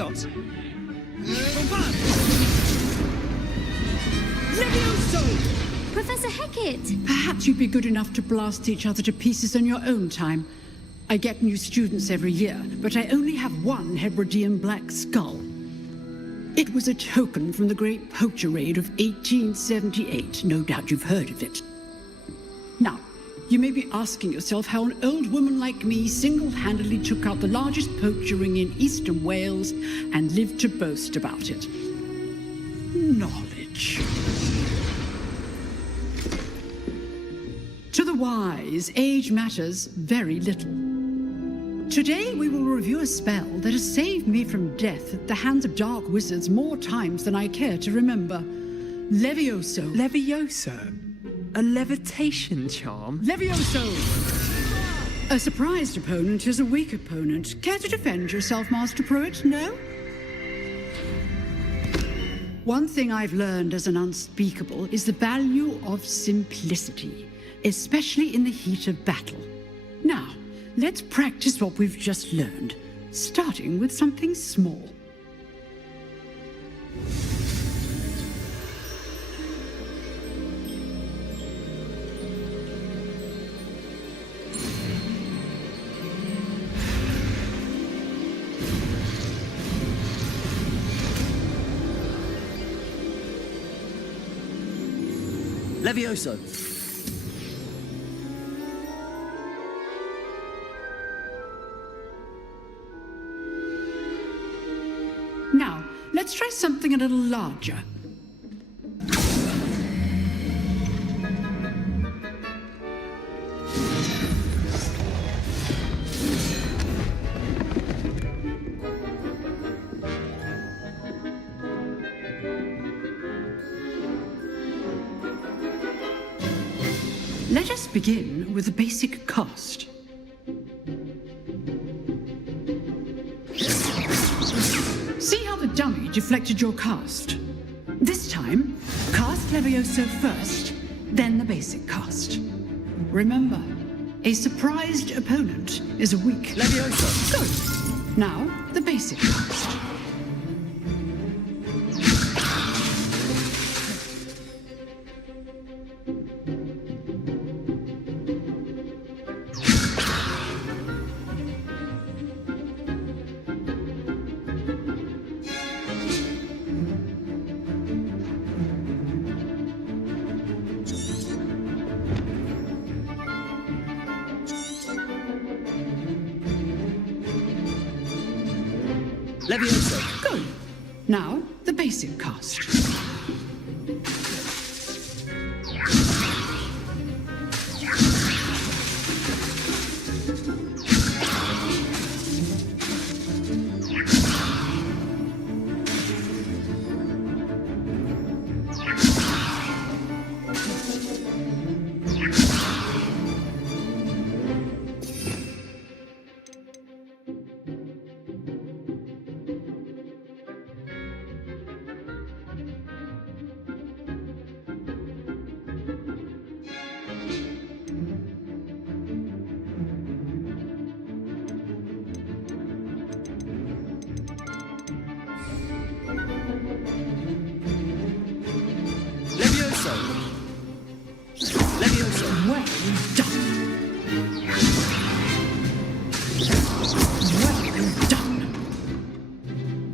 got? Levioso! Professor Hecat! Perhaps you'd be good enough to blast each other to pieces on your own time. I get new students every year, but I only have one Hebridean black skull. It was a token from the Great Poacher Raid of 1878. No doubt you've heard of it. Now, you may be asking yourself how an old woman like me single-handedly took out the largest poacher ring in eastern Wales and lived to boast about it. Knowledge. To the wise, age matters very little. Today we will review a spell that has saved me from death at the hands of dark wizards more times than I care to remember. Levioso. Levioso? A levitation charm? Levioso! A surprised opponent is a weak opponent. Care to defend yourself, Master Pruitt? No? One thing I've learned as an unspeakable is the value of simplicity, especially in the heat of battle. Now, let's practice what we've just learned, starting with something small. Levioso. Now, let's try something a little larger. Let us begin with the basic cast. See how the dummy deflected your cast? This time, cast Levioso first, then the basic cast. Remember, a surprised opponent is a weak... Levioso! Good. Now, the basic cast. Levioso! Good. Now, the basic cast. Levioso! Well done. Well done.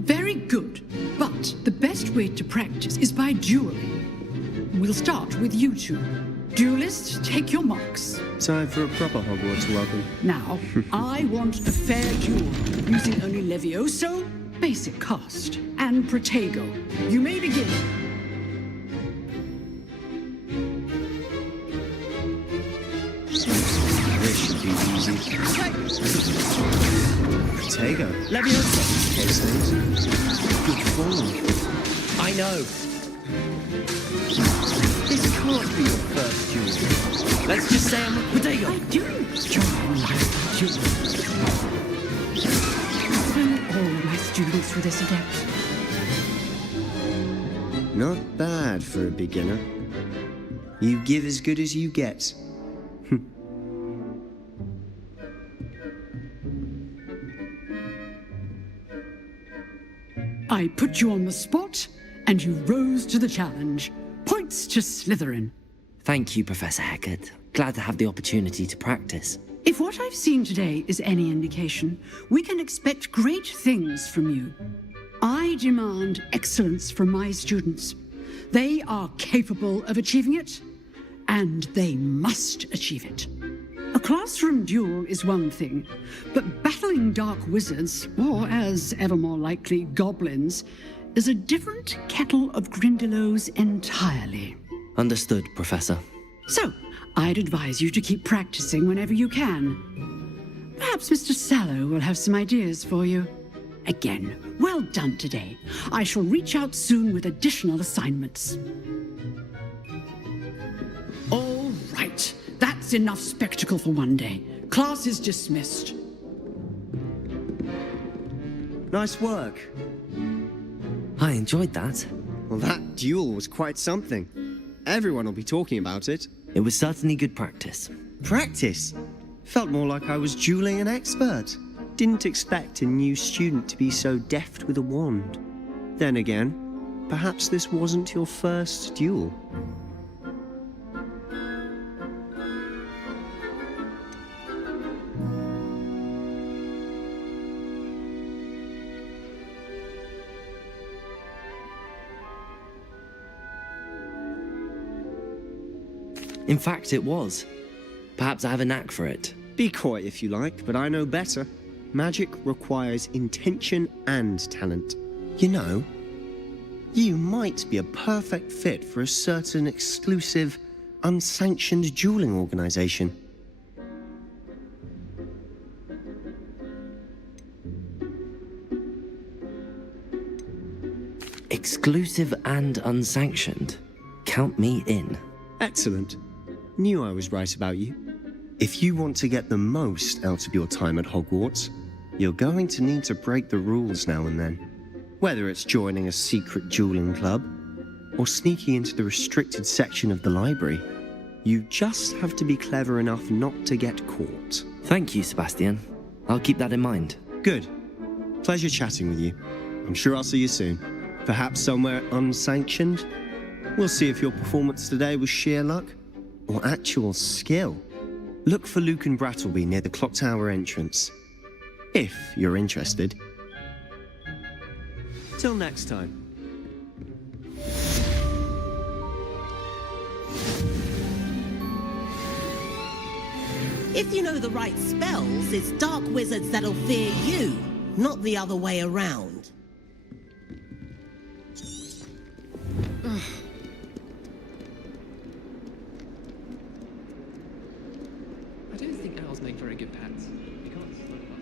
Very good. But the best way to practice is by dueling. We'll start with you two. Duelists, take your marks. Time for a proper Hogwarts welcome. Now, I want a fair duel, using only Levioso, basic cast, and Protego. You may begin. This should be easy. Protego. Levioso! Case things. Good form. I know. This can't be your first duel. Let's just say I'm a Protego. I do try and like duels. I've all my students for this adept. Not bad for a beginner. You give as good as you get. I put you on the spot, and you rose to the challenge. Points to Slytherin. Thank you, Professor Hecat. Glad to have the opportunity to practice. If what I've seen today is any indication, we can expect great things from you. I demand excellence from my students. They are capable of achieving it, and they must achieve it. A classroom duel is one thing, but battling dark wizards, or as ever more likely, goblins, is a different kettle of Grindylows entirely. Understood, Professor. So, I'd advise you to keep practicing whenever you can. Perhaps Mr. Sallow will have some ideas for you. Again, well done today. I shall reach out soon with additional assignments. All right, that's enough spectacle for one day. Class is dismissed. Nice work. I enjoyed that. Well, that duel was quite something. Everyone will be talking about it. It was certainly good practice. Practice? Felt more like I was dueling an expert. Didn't expect a new student to be so deft with a wand. Then again, perhaps this wasn't your first duel. In fact, it was. Perhaps I have a knack for it. Be coy if you like, but I know better. Magic requires intention and talent. You know, you might be a perfect fit for a certain exclusive, unsanctioned dueling organization. Exclusive and unsanctioned. Count me in. Excellent. Knew I was right about you. If you want to get the most out of your time at Hogwarts, you're going to need to break the rules now and then. Whether it's joining a secret dueling club, or sneaking into the restricted section of the library, you just have to be clever enough not to get caught. Thank you, Sebastian. I'll keep that in mind. Good. Pleasure chatting with you. I'm sure I'll see you soon. Perhaps somewhere unsanctioned? We'll see if your performance today was sheer luck or actual skill. Look for Luke and Brattleby near the clock tower entrance, if you're interested. Till next time. If you know the right spells, it's dark wizards that'll fear you, not the other way around. I don't think owls make very good pets. You can't slow them up.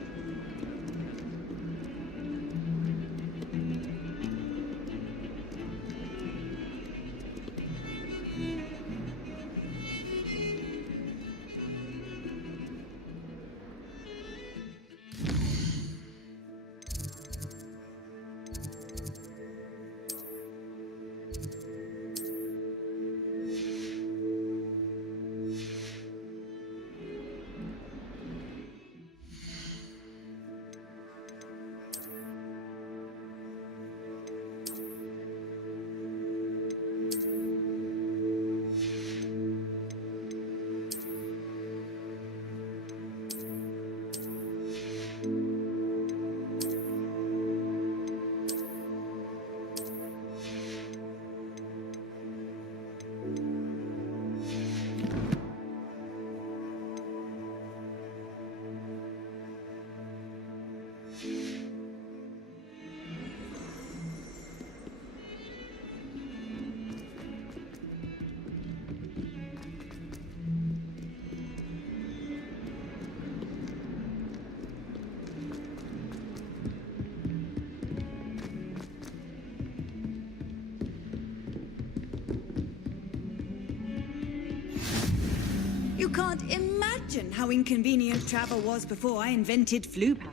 You can't imagine how inconvenient travel was before I invented flu powder.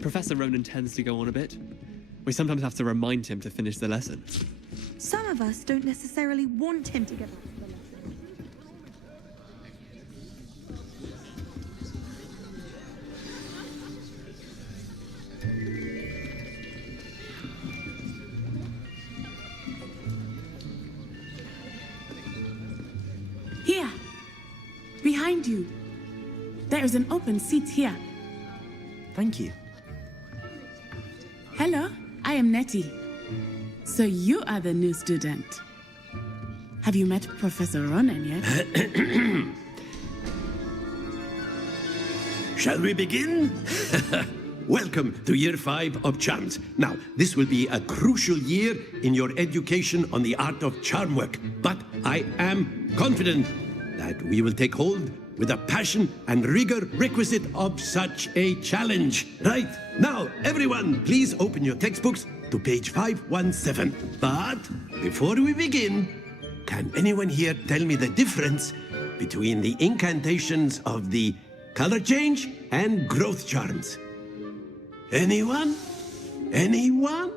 Professor Ronan tends to go on a bit. We sometimes have to remind him to finish the lesson. Some of us don't necessarily want him to get back to the lesson. Here, behind you. There is an open seat here. Thank you. Hello, I am Nettie. So you are the new student. Have you met Professor Ronan yet? Shall we begin? Welcome to Year 5 of Charms. Now, this will be a crucial year in your education on the art of charm work, but I am confident that we will take hold with the passion and rigor requisite of such a challenge. Right, now, everyone, please open your textbooks to page 517. But before we begin, can anyone here tell me the difference between the incantations of the color change and growth charms? Anyone? Anyone?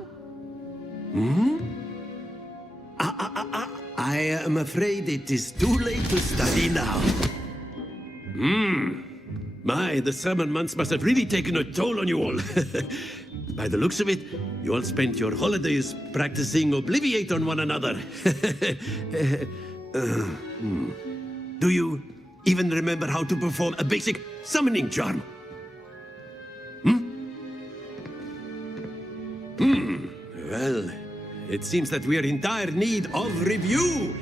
I am afraid it is too late to study now. My, the summer months must have really taken a toll on you all. By the looks of it, you all spent your holidays practicing Obliviate on one another. Do you even remember how to perform a basic summoning charm? Well, it seems that we are in dire need of review.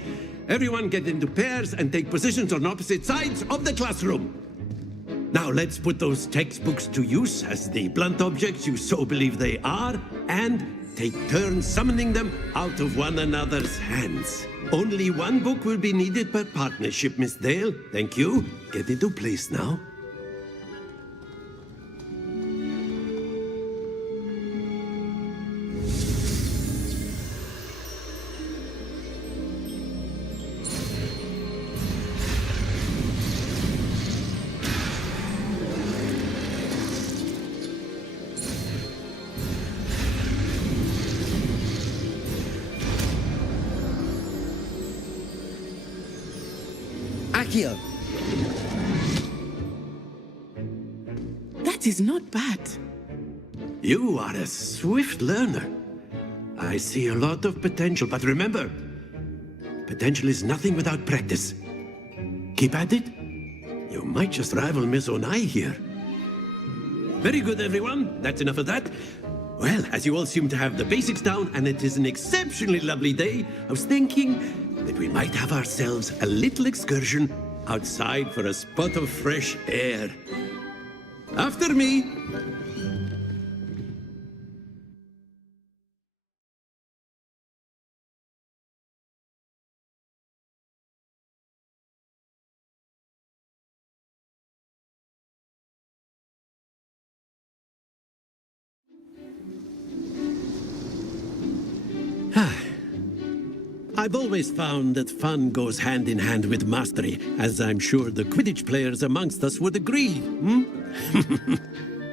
Everyone get into pairs and take positions on opposite sides of the classroom. Now let's put those textbooks to use as the blunt objects you so believe they are, and take turns summoning them out of one another's hands. Only one book will be needed per partnership, Miss Dale. Thank you. Get into place now. Accio! That is not bad. You are a swift learner. I see a lot of potential, but remember, potential is nothing without practice. Keep at it. You might just rival Miss Onai here. Very good, everyone. That's enough of that. Well, as you all seem to have the basics down, and it is an exceptionally lovely day, I was thinking that we might have ourselves a little excursion outside for a spot of fresh air. After me. I've always found that fun goes hand in hand with mastery, as I'm sure the Quidditch players amongst us would agree.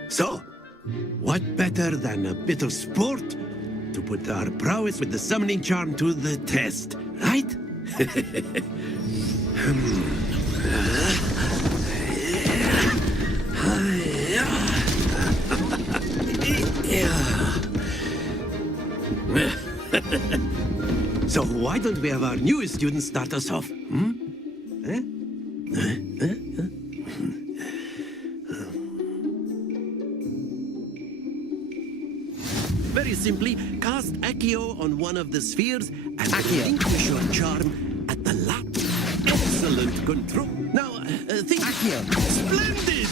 So, what better than a bit of sport to put our prowess with the summoning charm to the test, right? So why don't we have our newest student start us off? Very simply, cast Accio on one of the spheres and relinquish your charm at the last. Excellent control. Now, think... Accio! Splendid!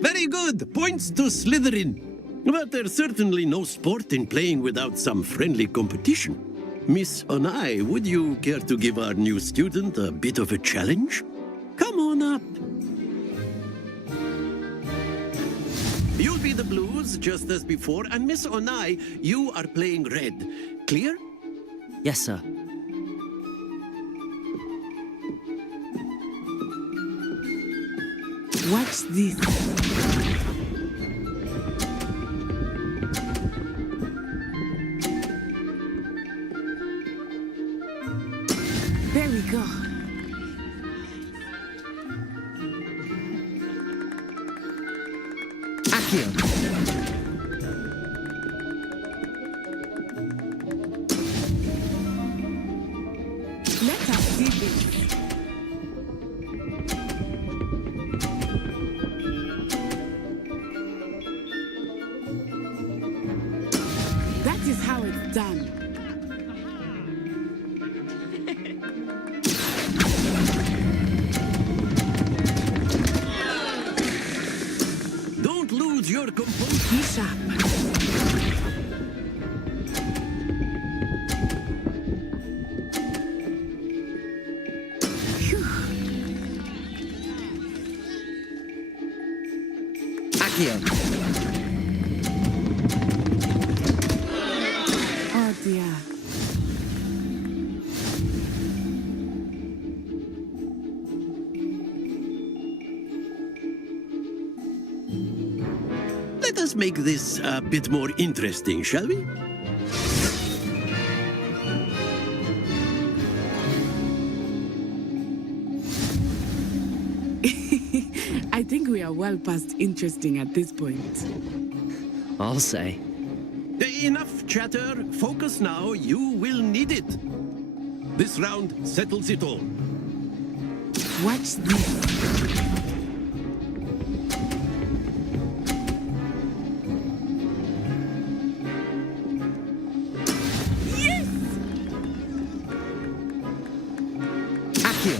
Very good. Points to Slytherin. But there's certainly no sport in playing without some friendly competition. Miss Onai, would you care to give our new student a bit of a challenge? Come on up. You'll be the blues, just as before, and Miss Onai, you are playing red. Clear? Yes, sir. Watch this. There we go. Accio. Let us see this. That is how it's done. Don't lose your composure. Be sharp. Accio. Oh dear. Let us make this a bit more interesting, shall we? I think we are well past interesting at this point. I'll say. Enough chatter. Focus now. You will need it. This round settles it all. Watch this. Accio.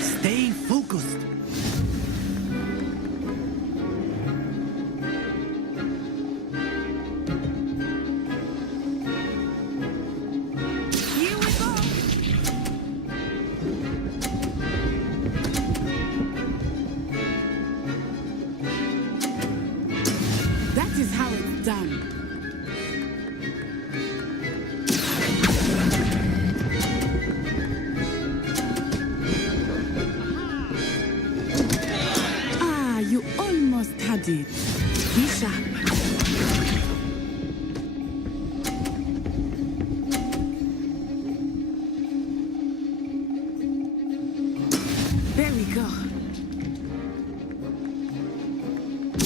Stay focused. Here we go. That is how it's done. Ah, you almost had it. Be sharp. There we go.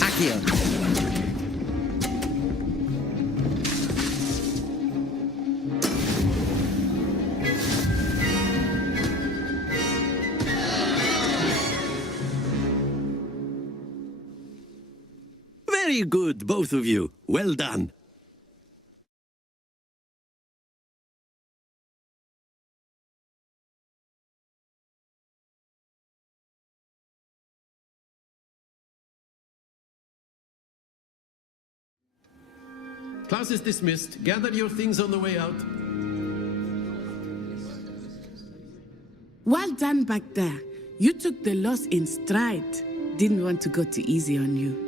Accio. Very good, both of you. Well done. Class is dismissed. Gather your things on the way out. Well done back there. You took the loss in stride. Didn't want to go too easy on you.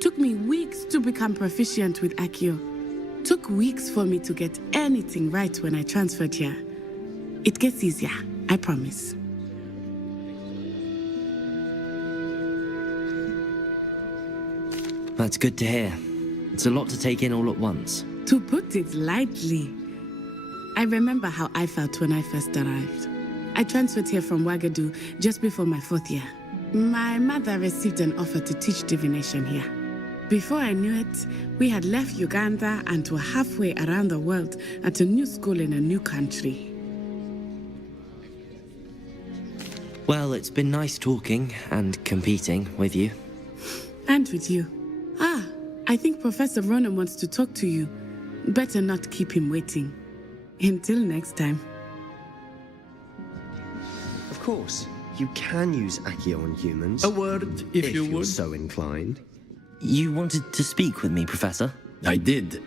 Took me weeks to become proficient with Accio. Took weeks for me to get anything right when I transferred here. It gets easier, I promise. That's good to hear. It's a lot to take in all at once. To put it lightly, I remember how I felt when I first arrived. I transferred here from Ouagadougou just before my 4th year. My mother received an offer to teach divination here. Before I knew it, we had left Uganda and were halfway around the world at a new school in a new country. Well, it's been nice talking and competing with you. And with you. Ah, I think Professor Ronan wants to talk to you. Better not keep him waiting. Until next time. Of course, you can use Accio on humans. A word, if you you're would. so inclined. You wanted to speak with me, Professor? I did.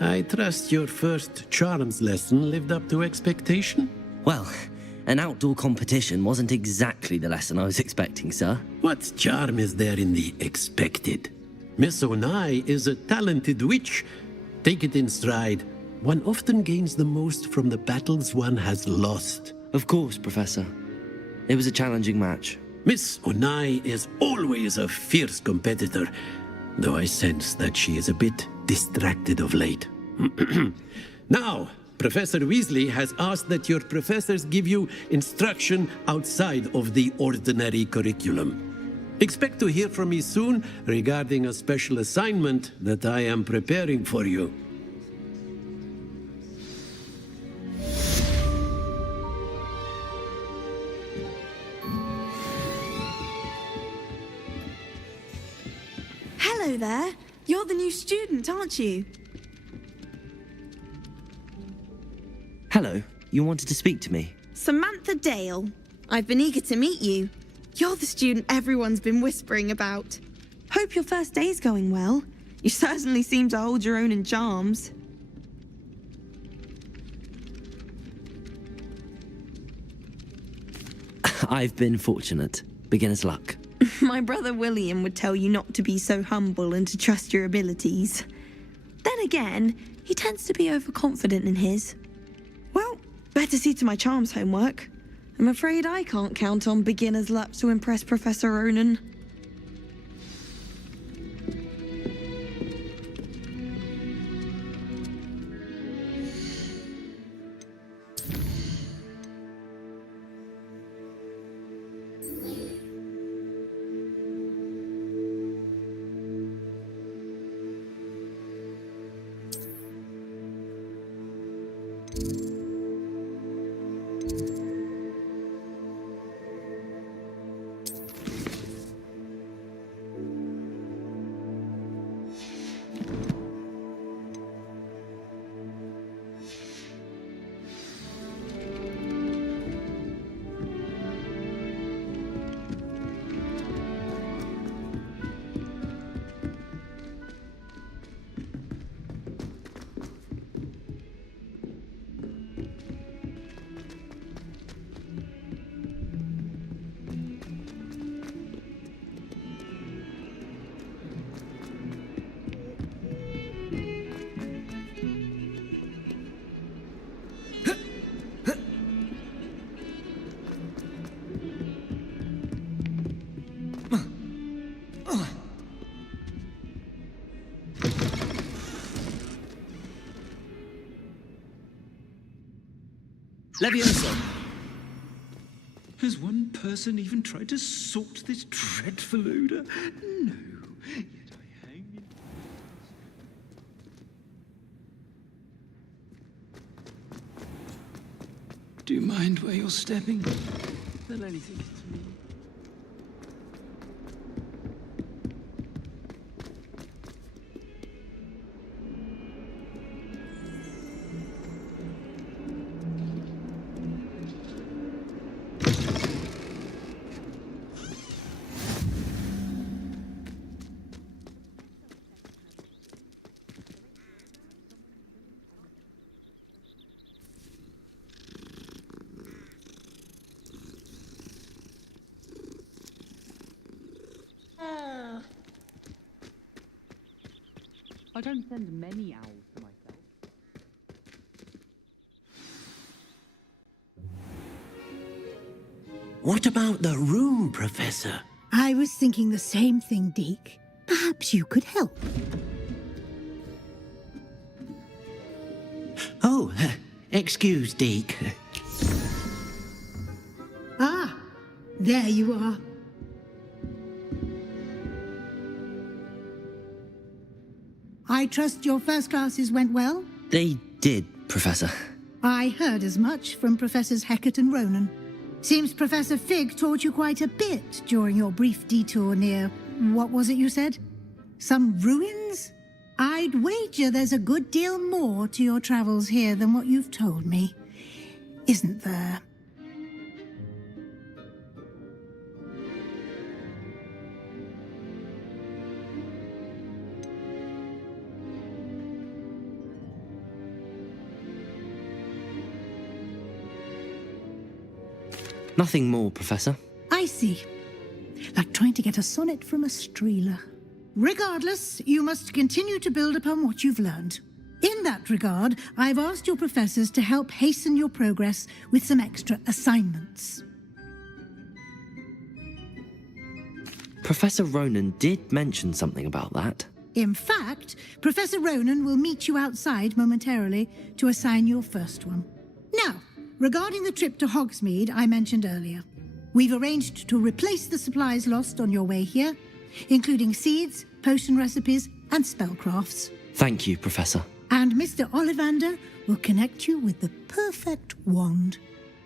I trust your first charms lesson lived up to expectation? Well, an outdoor competition wasn't exactly the lesson I was expecting, sir. What charm is there in the expected? Miss Onai is a talented witch. Take it in stride. One often gains the most from the battles one has lost. Of course, Professor. It was a challenging match. Miss Onai is always a fierce competitor, though I sense that she is a bit distracted of late. Now, Professor Weasley has asked that your professors give you instruction outside of the ordinary curriculum. Expect to hear from me soon regarding a special assignment that I am preparing for you. Hello there. You're the new student, aren't you? Hello, you wanted to speak to me? Samantha Dale. I've been eager to meet you. You're the student everyone's been whispering about. Hope your first day's going well. You certainly seem to hold your own in charms. I've been fortunate. Beginner's luck. My brother William would tell you not to be so humble and to trust your abilities. Then again, he tends to be overconfident in his. Well, better see to my charms homework. I'm afraid I can't count on beginner's luck to impress Professor Ronan. Levioso! Has one person even tried to sort this dreadful odor? No. Yet I hang in... Do you mind where you're stepping? They'll only think it's me. I don't send many owls to myself. What about the room, Professor? I was thinking the same thing, Deke. Perhaps you could help. Oh, excuse, Deke. Ah, there you are. I trust your first classes went well? They did, Professor. I heard as much from Professors Hecat and Ronan. Seems Professor Fig taught you quite a bit during your brief detour near... what was it you said? Some ruins? I'd wager there's a good deal more to your travels here than what you've told me. Isn't there? Nothing more, Professor. I see. Like trying to get a sonnet from a streeler. Regardless, you must continue to build upon what you've learned. In that regard, I've asked your professors to help hasten your progress with some extra assignments. Professor Ronan did mention something about that. In fact, Professor Ronan will meet you outside momentarily to assign your first one. Now, regarding the trip to Hogsmeade I mentioned earlier, we've arranged to replace the supplies lost on your way here, including seeds, potion recipes, and spellcrafts. Thank you, Professor. And Mr. Ollivander will connect you with the perfect wand.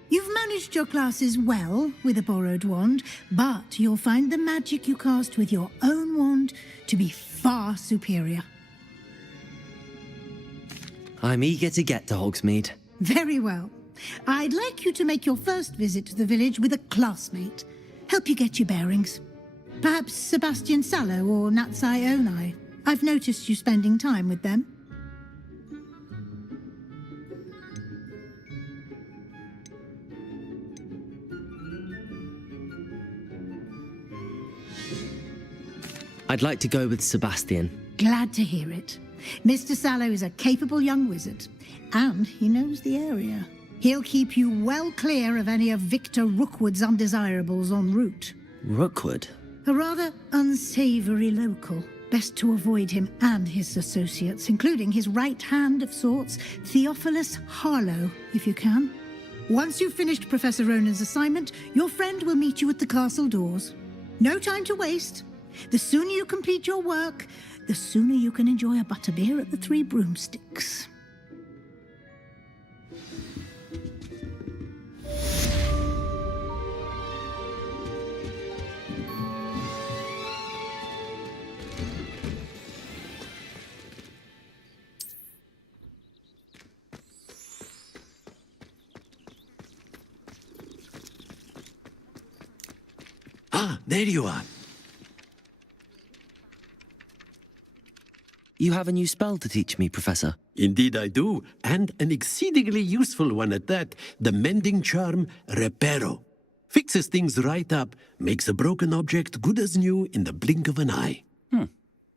You've managed your classes well with a borrowed wand, but you'll find the magic you cast with your own wand to be far superior. I'm eager to get to Hogsmeade. Very well. I'd like you to make your first visit to the village with a classmate. Help you get your bearings. Perhaps Sebastian Sallow or Natsai Onai. I've noticed you spending time with them. I'd like to go with Sebastian. Glad to hear it. Mr. Sallow is a capable young wizard, and he knows the area. He'll keep you well clear of any of Victor Rookwood's undesirables en route. Rookwood? A rather unsavory local. Best to avoid him and his associates, including his right hand of sorts, Theophilus Harlow, if you can. Once you've finished Professor Ronan's assignment, your friend will meet you at the castle doors. No time to waste. The sooner you complete your work, the sooner you can enjoy a butterbeer at the Three Broomsticks. Ah, there you are. You have a new spell to teach me, Professor. Indeed I do, and an exceedingly useful one at that. The mending charm, Reparo. Fixes things right up, makes a broken object good as new in the blink of an eye.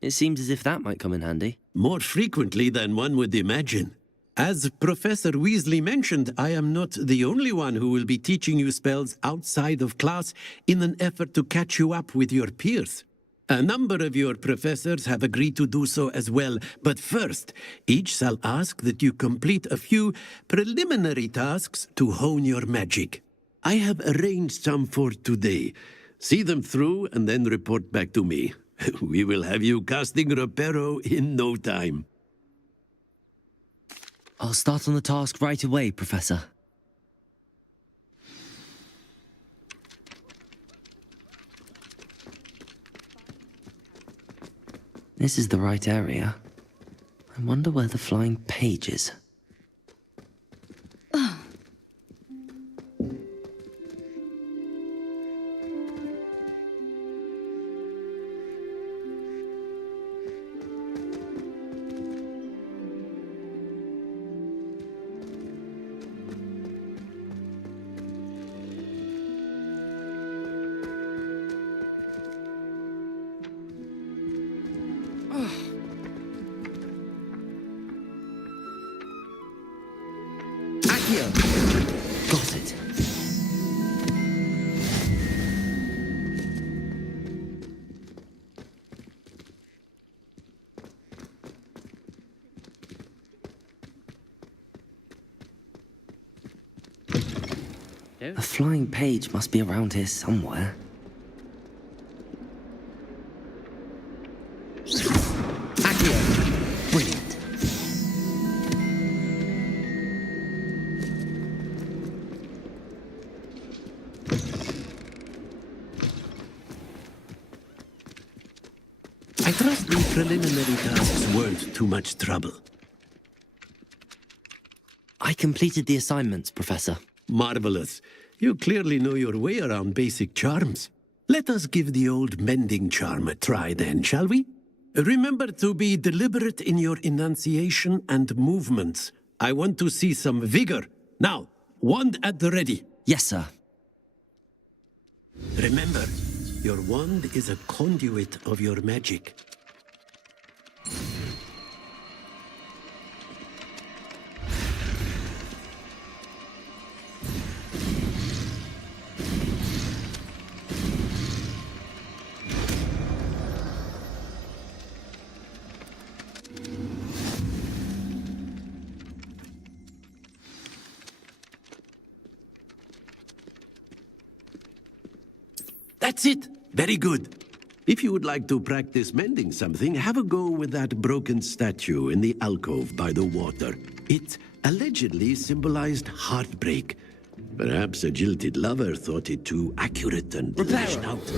It seems as if that might come in handy. More frequently than one would imagine. As Professor Weasley mentioned, I am not the only one who will be teaching you spells outside of class in an effort to catch you up with your peers. A number of your professors have agreed to do so as well, but first, each shall ask that you complete a few preliminary tasks to hone your magic. I have arranged some for today. See them through and then report back to me. We will have you casting Reparo in no time. I'll start on the task right away, Professor. This is the right area. I wonder where the flying page is. Got it. A flying page must be around here somewhere. Accio! Brilliant. I trust the preliminary tasks weren't too much trouble. I completed the assignments, Professor. Marvelous. You clearly know your way around basic charms. Let us give the old mending charm a try then, shall we? Remember to be deliberate in your enunciation and movements. I want to see some vigor. Now, wand at the ready. Yes, sir. Remember, your wand is a conduit of your magic. That's it. Very good. If you would like to practice mending something, have a go with that broken statue in the alcove by the water. It allegedly symbolized heartbreak. Perhaps a jilted lover thought it too accurate and lashed out.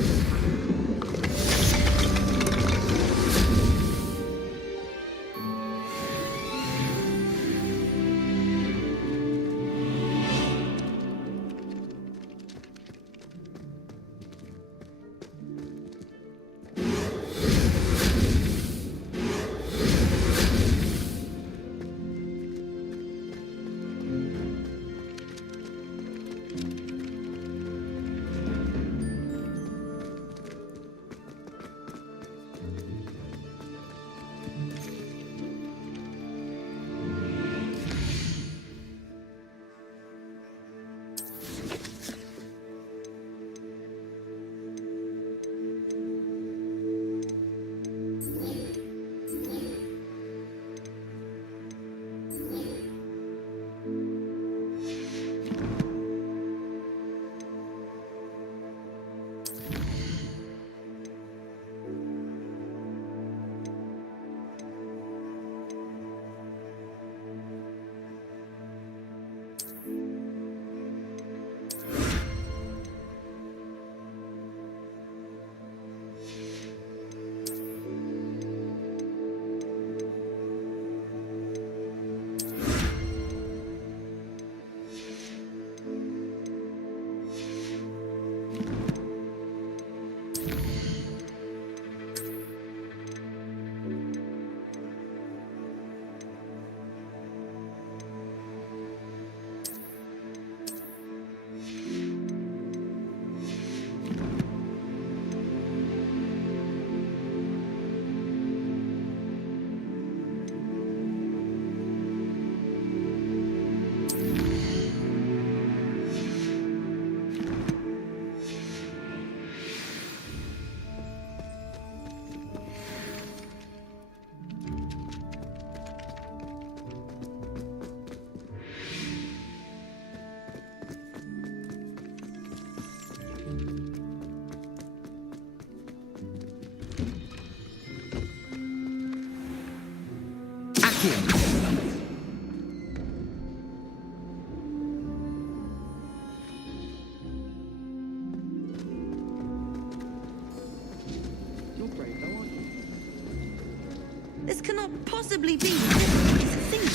This cannot possibly be what it seems.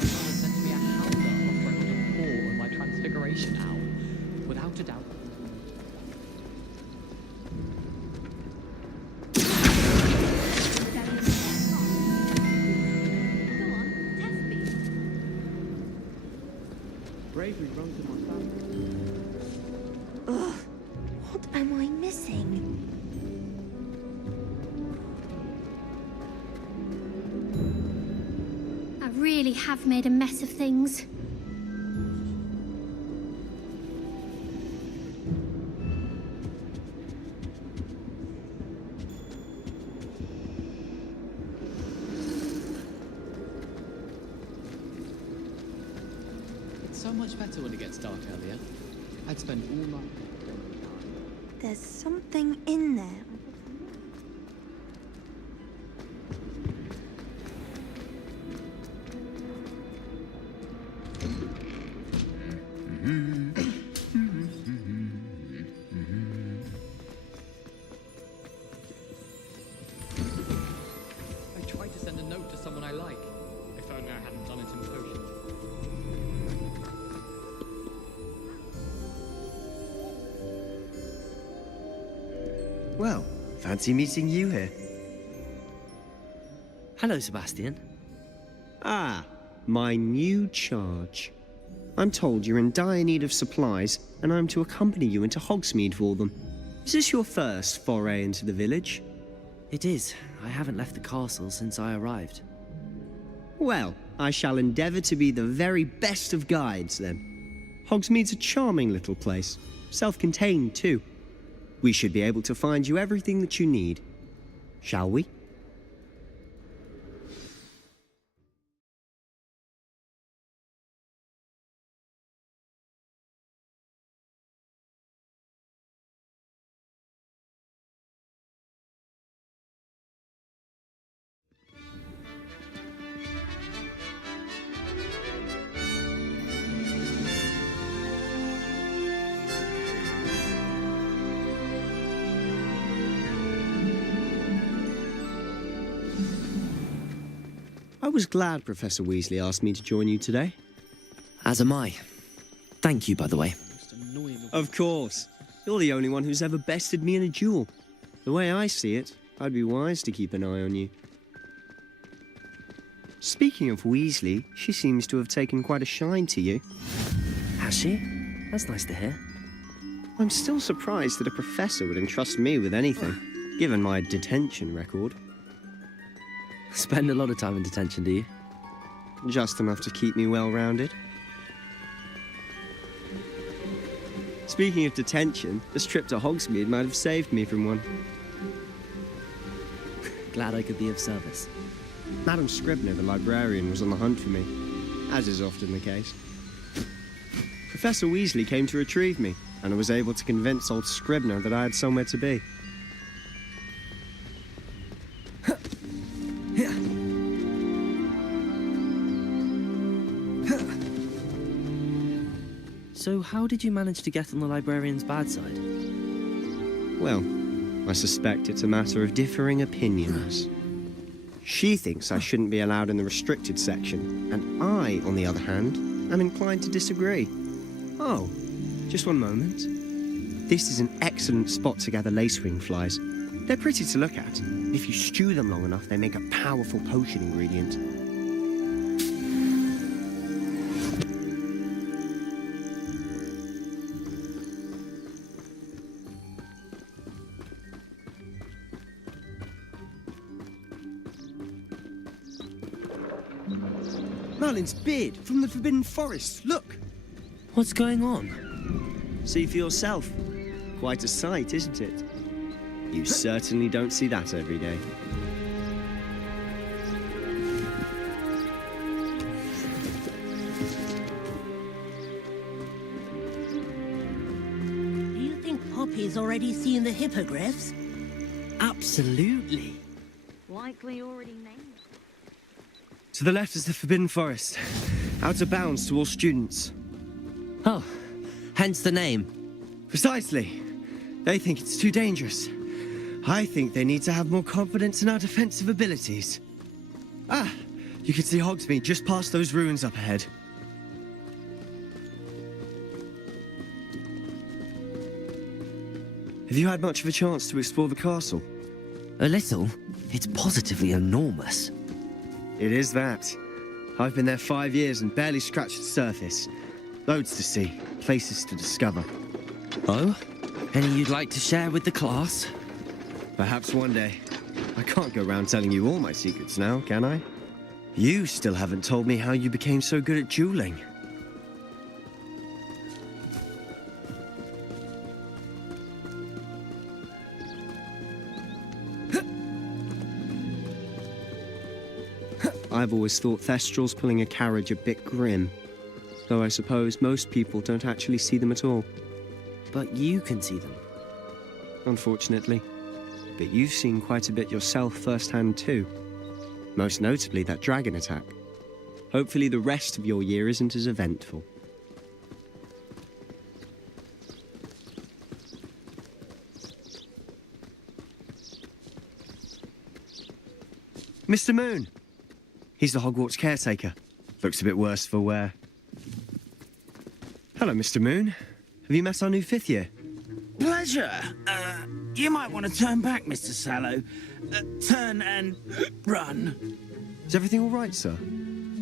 Sent me a howler offering to pour on my transfiguration owl. Without a doubt. Bravery runs in my family. Ugh, what am I missing? I really have made a mess of things. It's so much better when it gets dark earlier. I'd spend all night. There's something in there. I tried to send a note to someone I like. If only I hadn't done it in potion. Well, fancy meeting you here. Hello, Sebastian. Ah, my new charge. I'm told you're in dire need of supplies, and I'm to accompany you into Hogsmeade for them. Is this your first foray into the village? It is. I haven't left the castle since I arrived. Well, I shall endeavour to be the very best of guides, then. Hogsmeade's a charming little place, self-contained too. We should be able to find you everything that you need. Shall we? I was glad Professor Weasley asked me to join you today. As am I. Thank you, by the way. Of course. You're the only one who's ever bested me in a duel. The way I see it, I'd be wise to keep an eye on you. Speaking of Weasley, she seems to have taken quite a shine to you. Has she? That's nice to hear. I'm still surprised that a professor would entrust me with anything, given my detention record. Spend a lot of time in detention, do you? Just enough to keep me well-rounded. Speaking of detention, this trip to Hogsmeade might have saved me from one. Glad I could be of service. Madam Scribner, the librarian, was on the hunt for me, as is often the case. Professor Weasley came to retrieve me, and I was able to convince old Scribner that I had somewhere to be. So how did you manage to get on the librarian's bad side? Well, I suspect it's a matter of differing opinions. She thinks I shouldn't be allowed in the restricted section, and I, on the other hand, am inclined to disagree. Oh, just one moment. This is an excellent spot to gather lacewing flies. They're pretty to look at. If you stew them long enough, they make a powerful potion ingredient. Merlin's beard from the Forbidden Forest. Look! What's going on? See for yourself. Quite a sight, isn't it? You certainly don't see that every day. Do you think Poppy's already seen the hippogriffs? Absolutely. Likely already named. To the left is the Forbidden Forest. Out of bounds to all students. Oh, hence the name. Precisely. They think it's too dangerous. I think they need to have more confidence in our defensive abilities. Ah, you can see Hogsmeade just past those ruins up ahead. Have you had much of a chance to explore the castle? A little. It's positively enormous. It is that. I've been there 5 years and barely scratched the surface. Loads to see, places to discover. Oh? Any you'd like to share with the class? Perhaps one day. I can't go around telling you all my secrets now, can I? You still haven't told me how you became so good at dueling. I've always thought Thestrals pulling a carriage a bit grim, though I suppose most people don't actually see them at all. But you can see them. Unfortunately. But you've seen quite a bit yourself firsthand too. Most notably that dragon attack. Hopefully the rest of your year isn't as eventful. Mr. Moon! He's the Hogwarts caretaker. Looks a bit worse for wear. Hello, Mr. Moon. Have you met our new 5th year? Pleasure. You might want to turn back, Mr. Sallow. Turn and run. Is everything all right, sir?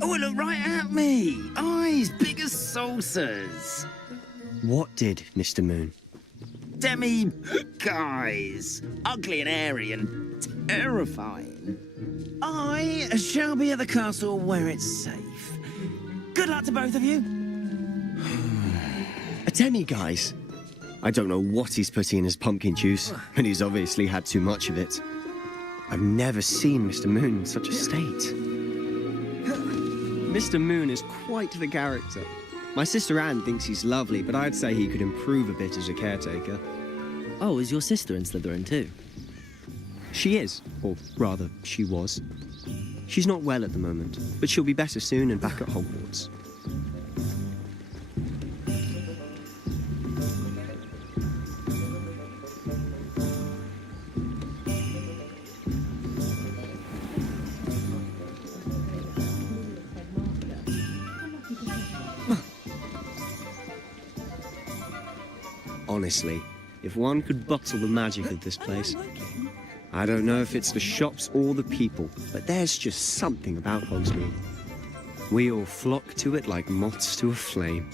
Oh, look right at me. Eyes big as saucers. What did, Mr. Moon? Guys. Ugly and airy and terrifying. I shall be at the castle where it's safe. Good luck to both of you. A demi-guise? I don't know what he's putting in his pumpkin juice, and he's obviously had too much of it. I've never seen Mr. Moon in such a state. Mr. Moon is quite the character. My sister Anne thinks he's lovely, but I'd say he could improve a bit as a caretaker. Oh, is your sister in Slytherin too? She is, or rather, she was. She's not well at the moment, but she'll be better soon and back at Hogwarts. Honestly, if one could bottle the magic of this place. I don't know if it's the shops or the people, but there's just something about Hogsmeade. We all flock to it like moths to a flame.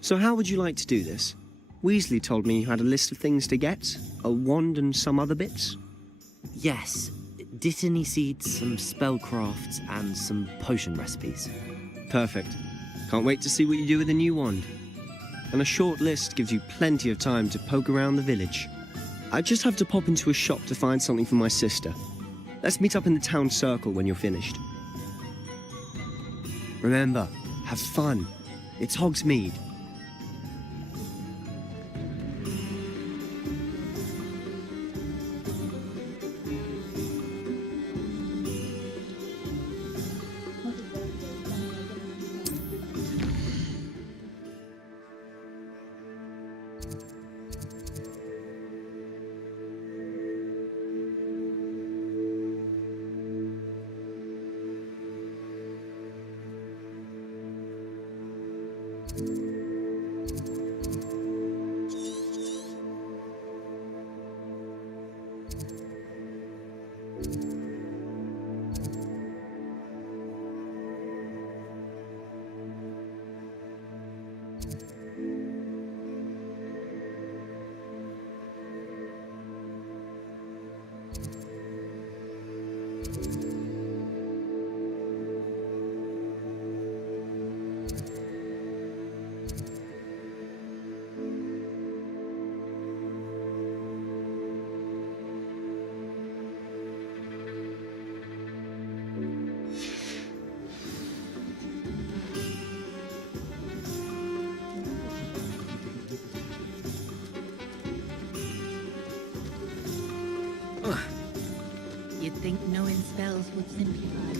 So how would you like to do this? Weasley told me you had a list of things to get, a wand and some other bits. Yes. Dittany seeds, some spellcrafts, and some potion recipes. Perfect. Can't wait to see what you do with the new wand. And a short list gives you plenty of time to poke around the village. I just have to pop into a shop to find something for my sister. Let's meet up in the town circle when you're finished. Remember, have fun. It's Hogsmeade. You'd think knowing spells would simplify it.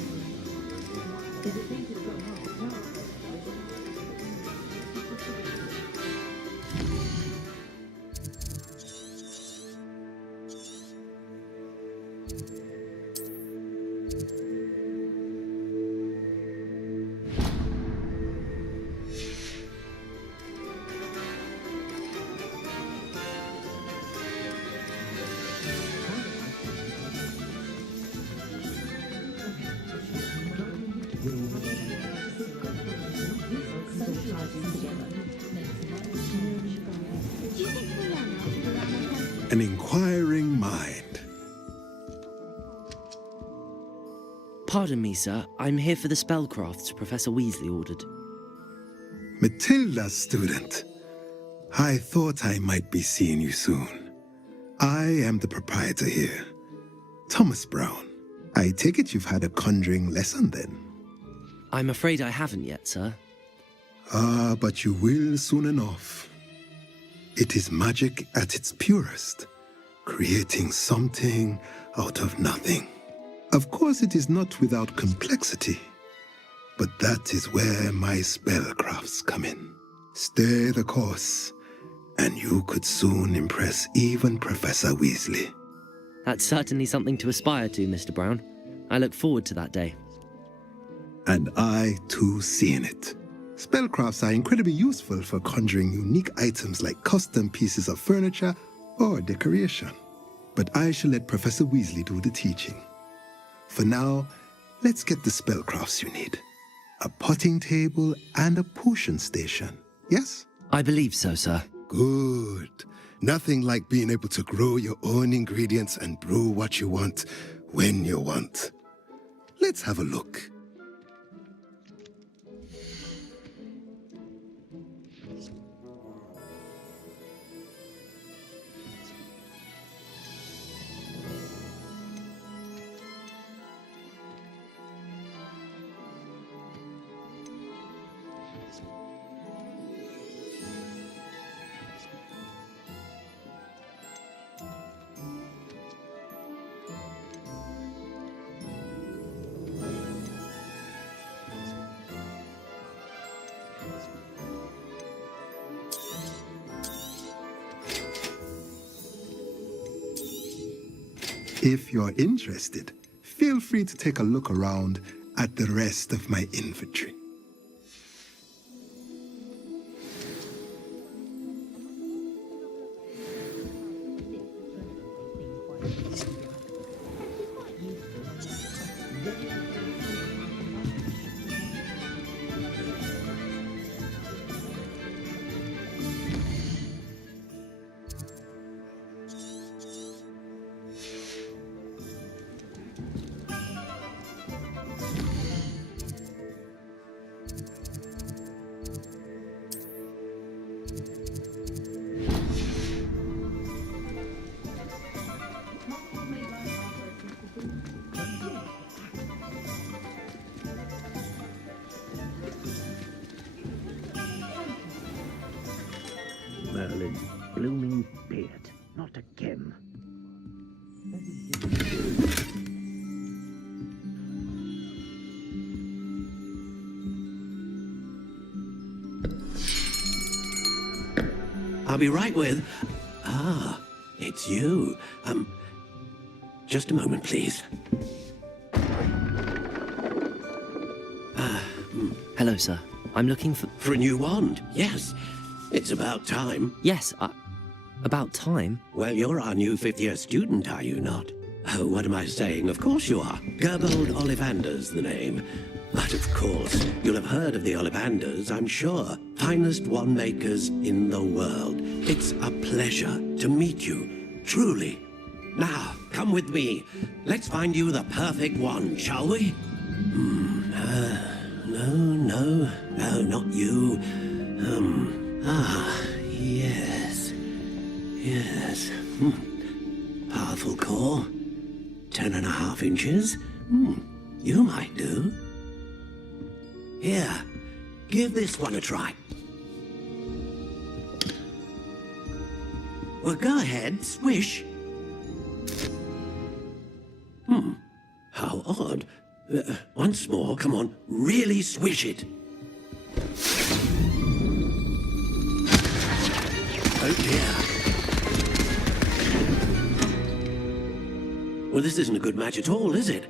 An inquiring mind. Pardon me, sir. I'm here for the spellcrafts Professor Weasley ordered. Matilda's student. I thought I might be seeing you soon. I am the proprietor here, Thomas Brown. I take it you've had a conjuring lesson then? I'm afraid I haven't yet, sir. Ah, but you will soon enough. It is magic at its purest, creating something out of nothing. Of course, it is not without complexity, but that is where my spellcrafts come in. Stay the course, and you could soon impress even Professor Weasley. That's certainly something to aspire to, Mr. Brown. I look forward to that day. And I, too, seeing it. Spellcrafts are incredibly useful for conjuring unique items like custom pieces of furniture or decoration. But I shall let Professor Weasley do the teaching. For now, let's get the spellcrafts you need. A potting table and a potion station, yes? I believe so, sir. Good. Nothing like being able to grow your own ingredients and brew what you want when you want. Let's have a look. If you're interested, feel free to take a look around at the rest of my inventory. Merlin's blooming beard. Not again. I'll be right with... it's you. Just a moment, please. Hello, sir. I'm looking for... For a new wand, yes. It's about time. Yes, about time? Well, you're our new fifth-year student, are you not? Oh, what am I saying? Of course you are. Gerbold Ollivander's the name. But of course, you'll have heard of the Ollivanders, I'm sure. Finest wand makers in the world. It's a pleasure to meet you, truly. Now, come with me. Let's find you the perfect wand, shall we? No, not you. Yes. Powerful core. 10.5 inches. You might do. Here, give this one a try. Well, go ahead, swish. How odd. Once more, come on, really swish it. Oh dear. Well, this isn't a good match at all, is it?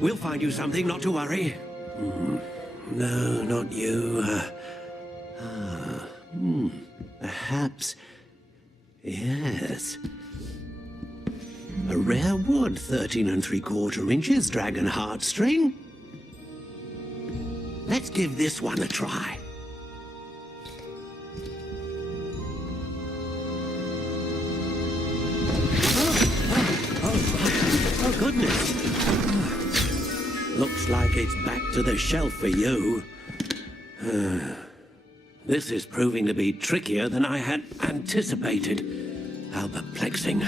We'll find you something, not to worry. No, not you. Perhaps... Yes. A rare wood, 13 3/4 inches, dragon heartstring. Let's give this one a try. Oh goodness. Looks like it's back to the shelf for you. This is proving to be trickier than I had anticipated. How perplexing.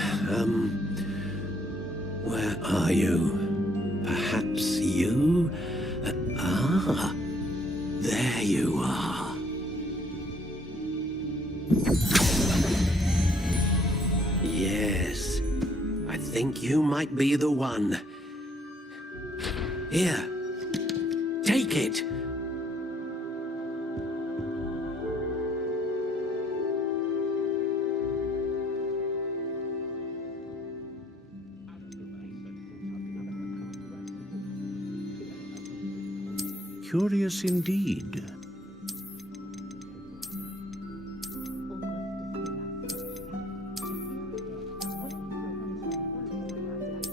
Where are you? Perhaps you? There you are. Yes, I think you might be the one. Here, take it. Curious indeed.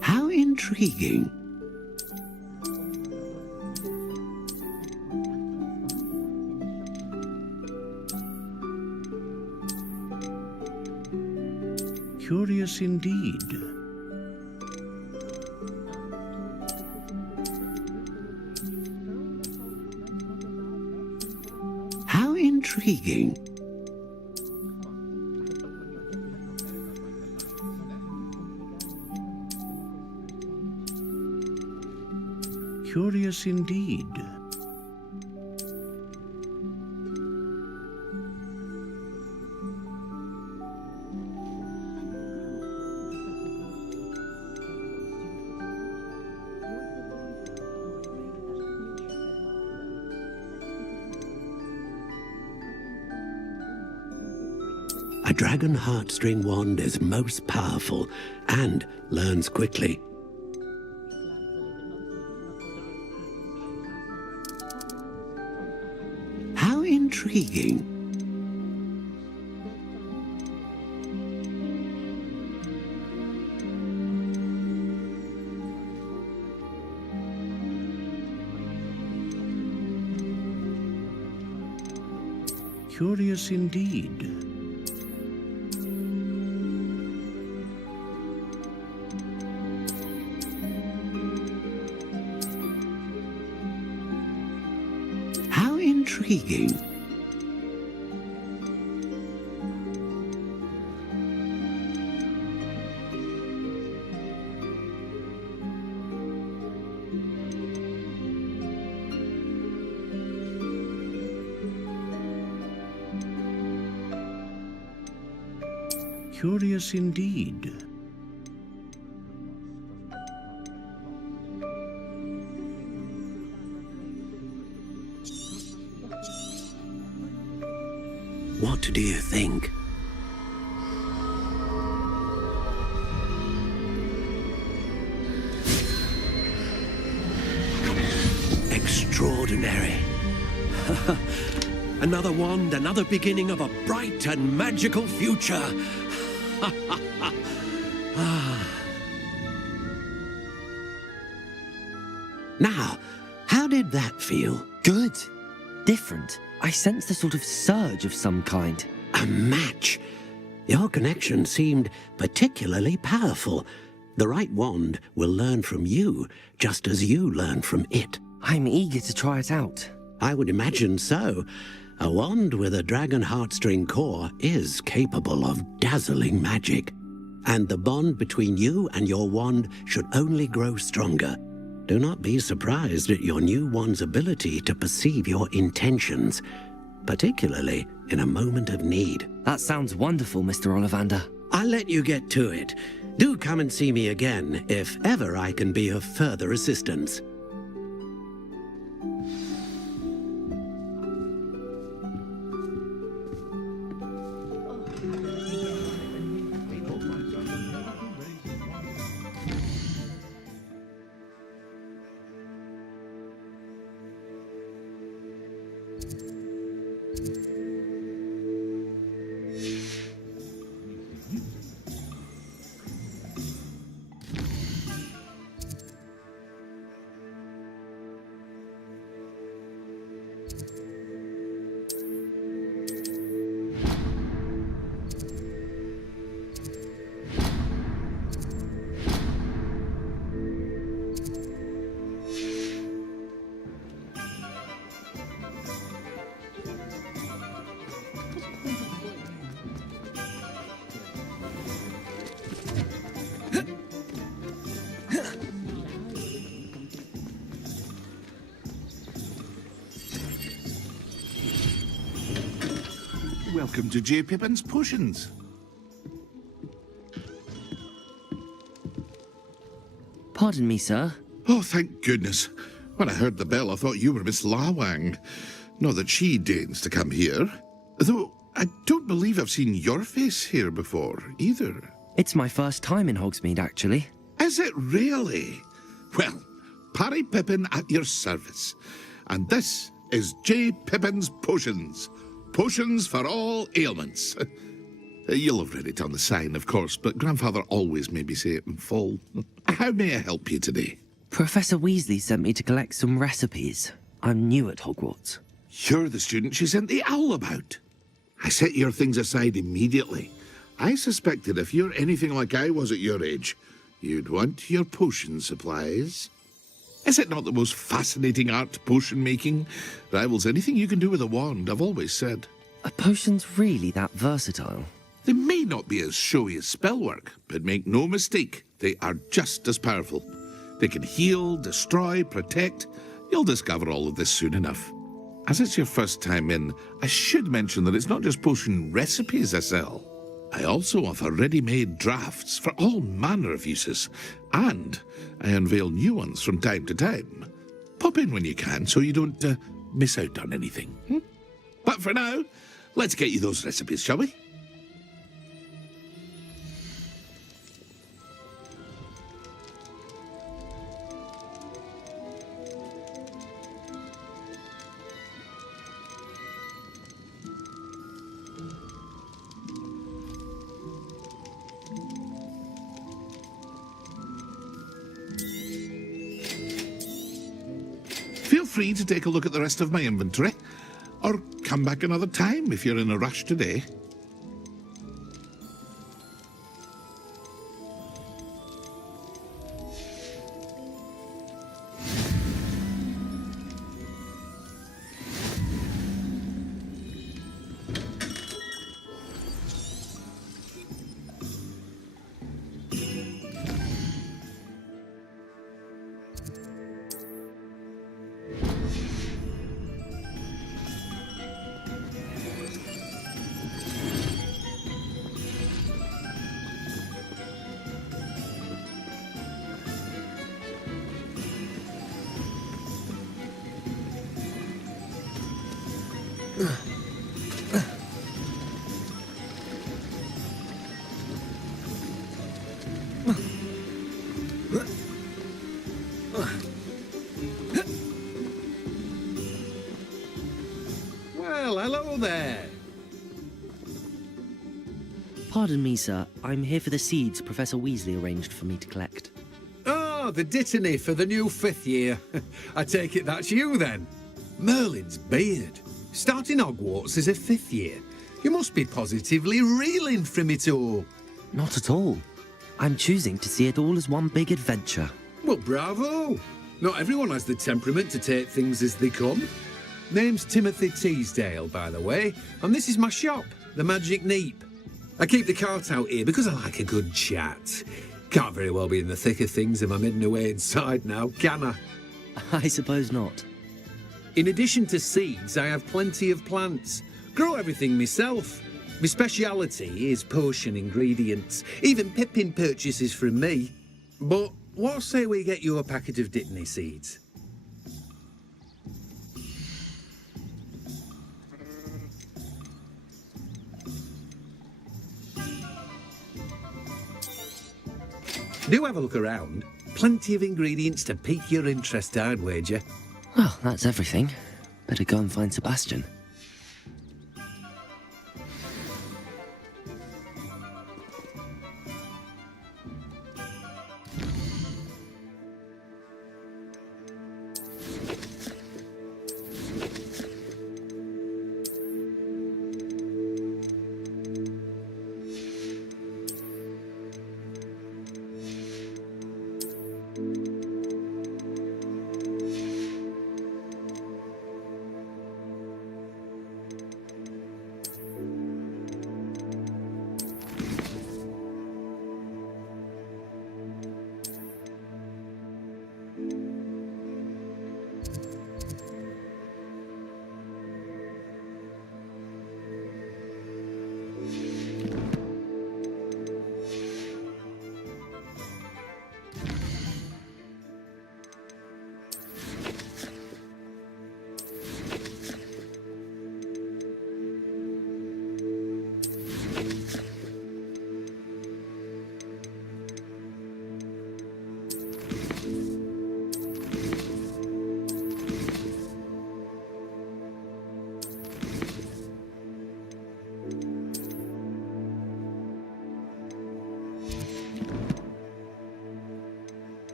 How intriguing. Curious indeed. How intriguing. Curious indeed. A dragon heartstring wand is most powerful and learns quickly. How intriguing. Curious indeed. How intriguing. Curious indeed. What do you think? Extraordinary. Another wand, another beginning of a bright and magical future. Now, how did that feel? Good. Different. I sensed a sort of surge of some kind. A match. Your connection seemed particularly powerful. The right wand will learn from you, just as you learn from it. I'm eager to try it out. I would imagine so. A wand with a dragon heartstring core is capable of dazzling magic. And the bond between you and your wand should only grow stronger. Do not be surprised at your new wand's ability to perceive your intentions, particularly in a moment of need. That sounds wonderful, Mr. Ollivander. I'll let you get to it. Do come and see me again if ever I can be of further assistance. Welcome to J. Pippin's Potions. Pardon me, sir. Oh, thank goodness. When I heard the bell, I thought you were Miss Lawang. Not that she deigns to come here. Though, I don't believe I've seen your face here before, either. It's my first time in Hogsmeade, actually. Is it really? Well, Parry Pippin at your service. And this is J. Pippin's Potions. Potions for all ailments. You'll have read it on the sign, of course, but Grandfather always made me say it in full. How may I help you today? Professor Weasley sent me to collect some recipes. I'm new at Hogwarts. You're the student she sent the owl about. I set your things aside immediately. I suspected if you're anything like I was at your age, you'd want your potion supplies. Is it not the most fascinating art, potion making? Rivals anything you can do with a wand, I've always said. Are potions really that versatile? They may not be as showy as spellwork, but make no mistake, they are just as powerful. They can heal, destroy, protect. You'll discover all of this soon enough. As it's your first time in, I should mention that it's not just potion recipes I sell. I also offer ready-made drafts for all manner of uses, and I unveil new ones from time to time. Pop in when you can so you don't miss out on anything. But for now, let's get you those recipes, shall we? Feel free to take a look at the rest of my inventory, or come back another time if you're in a rush today. Well, hello there. Pardon me, sir. I'm here for the seeds Professor Weasley arranged for me to collect. Oh, the dittany for the new 5th year. I take it that's you, then. Merlin's beard. Starting Hogwarts as a 5th year. You must be positively reeling from it all. Not at all. I'm choosing to see it all as one big adventure. Well, bravo. Not everyone has the temperament to take things as they come. Name's Timothy Teasdale, by the way, and this is my shop, the Magic Neep. I keep the cart out here because I like a good chat. Can't very well be in the thick of things if I'm hidden away inside now, can I? I suppose not. In addition to seeds, I have plenty of plants. Grow everything myself. My speciality is potion ingredients. Even Pippin purchases from me. But what say we get you a packet of dittany seeds? Do have a look around. Plenty of ingredients to pique your interest, I'd wager. Well, that's everything. Better go and find Sebastian.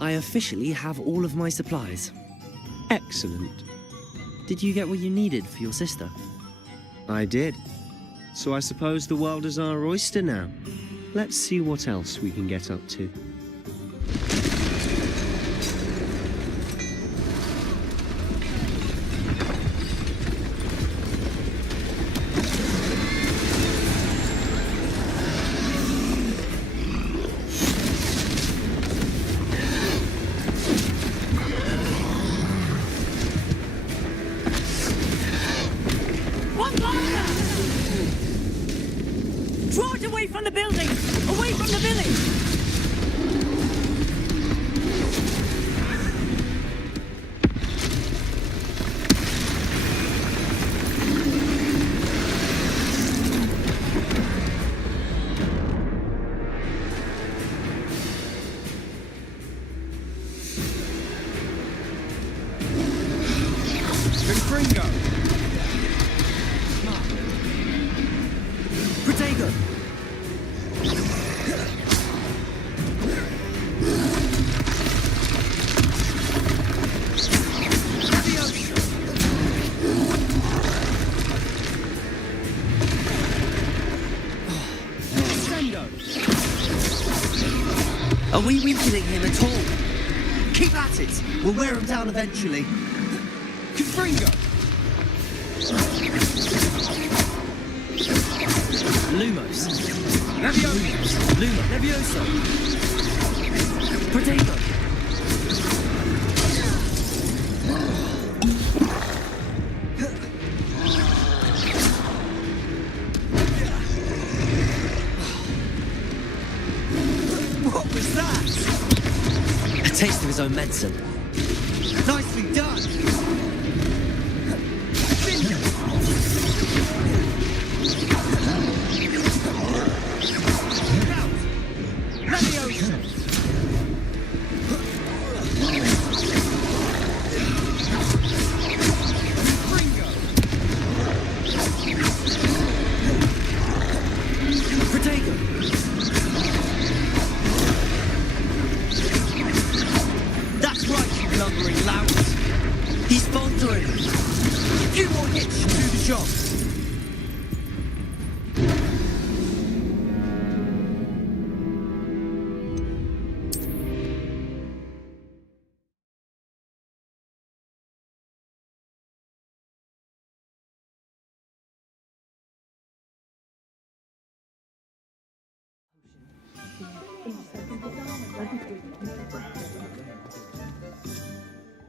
I officially have all of my supplies. Excellent. Did you get what you needed for your sister? I did. So I suppose the world is our oyster now. Let's see what else we can get up to. Draw it away from the building! Away from the village! Fringo! Are we weakening him at all? Keep at it. We'll wear him down eventually. Fringo! Lumos. Levioso. Luma. Levioso. Protego. What was that? A taste of his own medicine. Nicely done. That's right, you lumbering louts. He's faltering. A few more hits should do the job.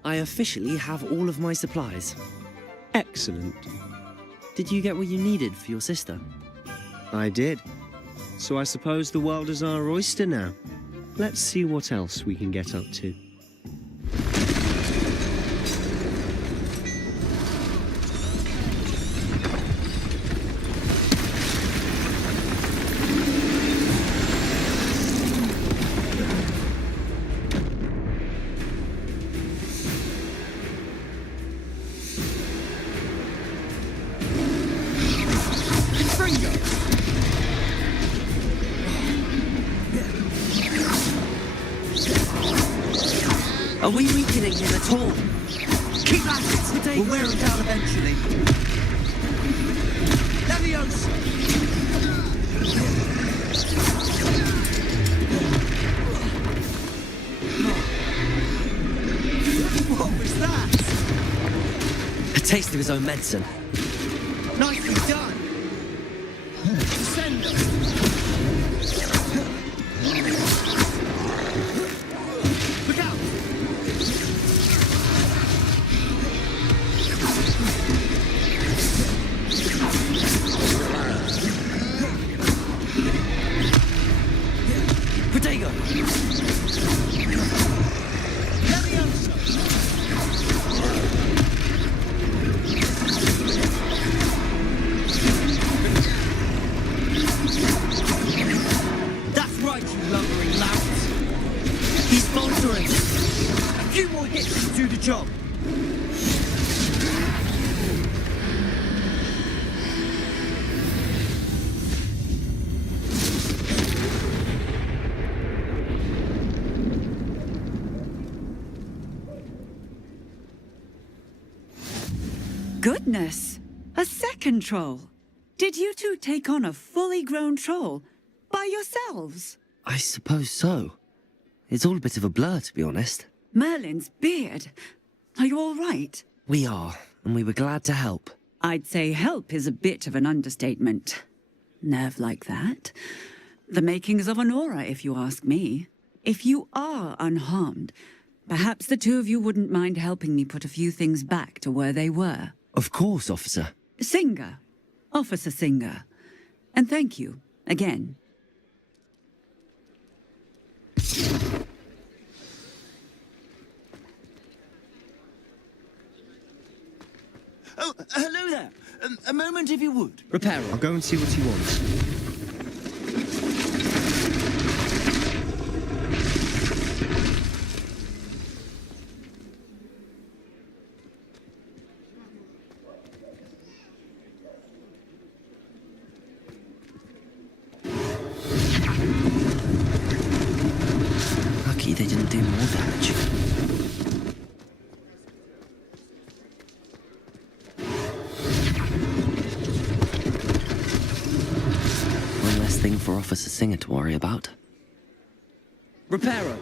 I officially have all of my supplies. Excellent. Did you get what you needed for your sister? I did. So I suppose the world is our oyster now. Let's see what else we can get up to. Are we weakening him at all? Keep at it. We'll wear him down eventually. Levioso. What was that? A taste of his own medicine. Nicely done. Send him. Look out. Protego. That's right, you lumbering louts. He's faltering. A few more hits should do the job. Goodness! A second troll. Did you two take on a fully grown troll by yourselves? I suppose so. It's all a bit of a blur, to be honest. Merlin's beard. Are you all right? We are, and we were glad to help. I'd say help is a bit of an understatement. Nerve like that. The makings of an aura, if you ask me. If you are unharmed, perhaps the two of you wouldn't mind helping me put a few things back to where they were. Of course, officer. Singer. Officer Singer. And thank you, again. Oh, hello there. A moment, if you would. Reparo. I'll go and see what he wants. Lucky they didn't do more damage. One less thing for Officer Singer to worry about. Reparo!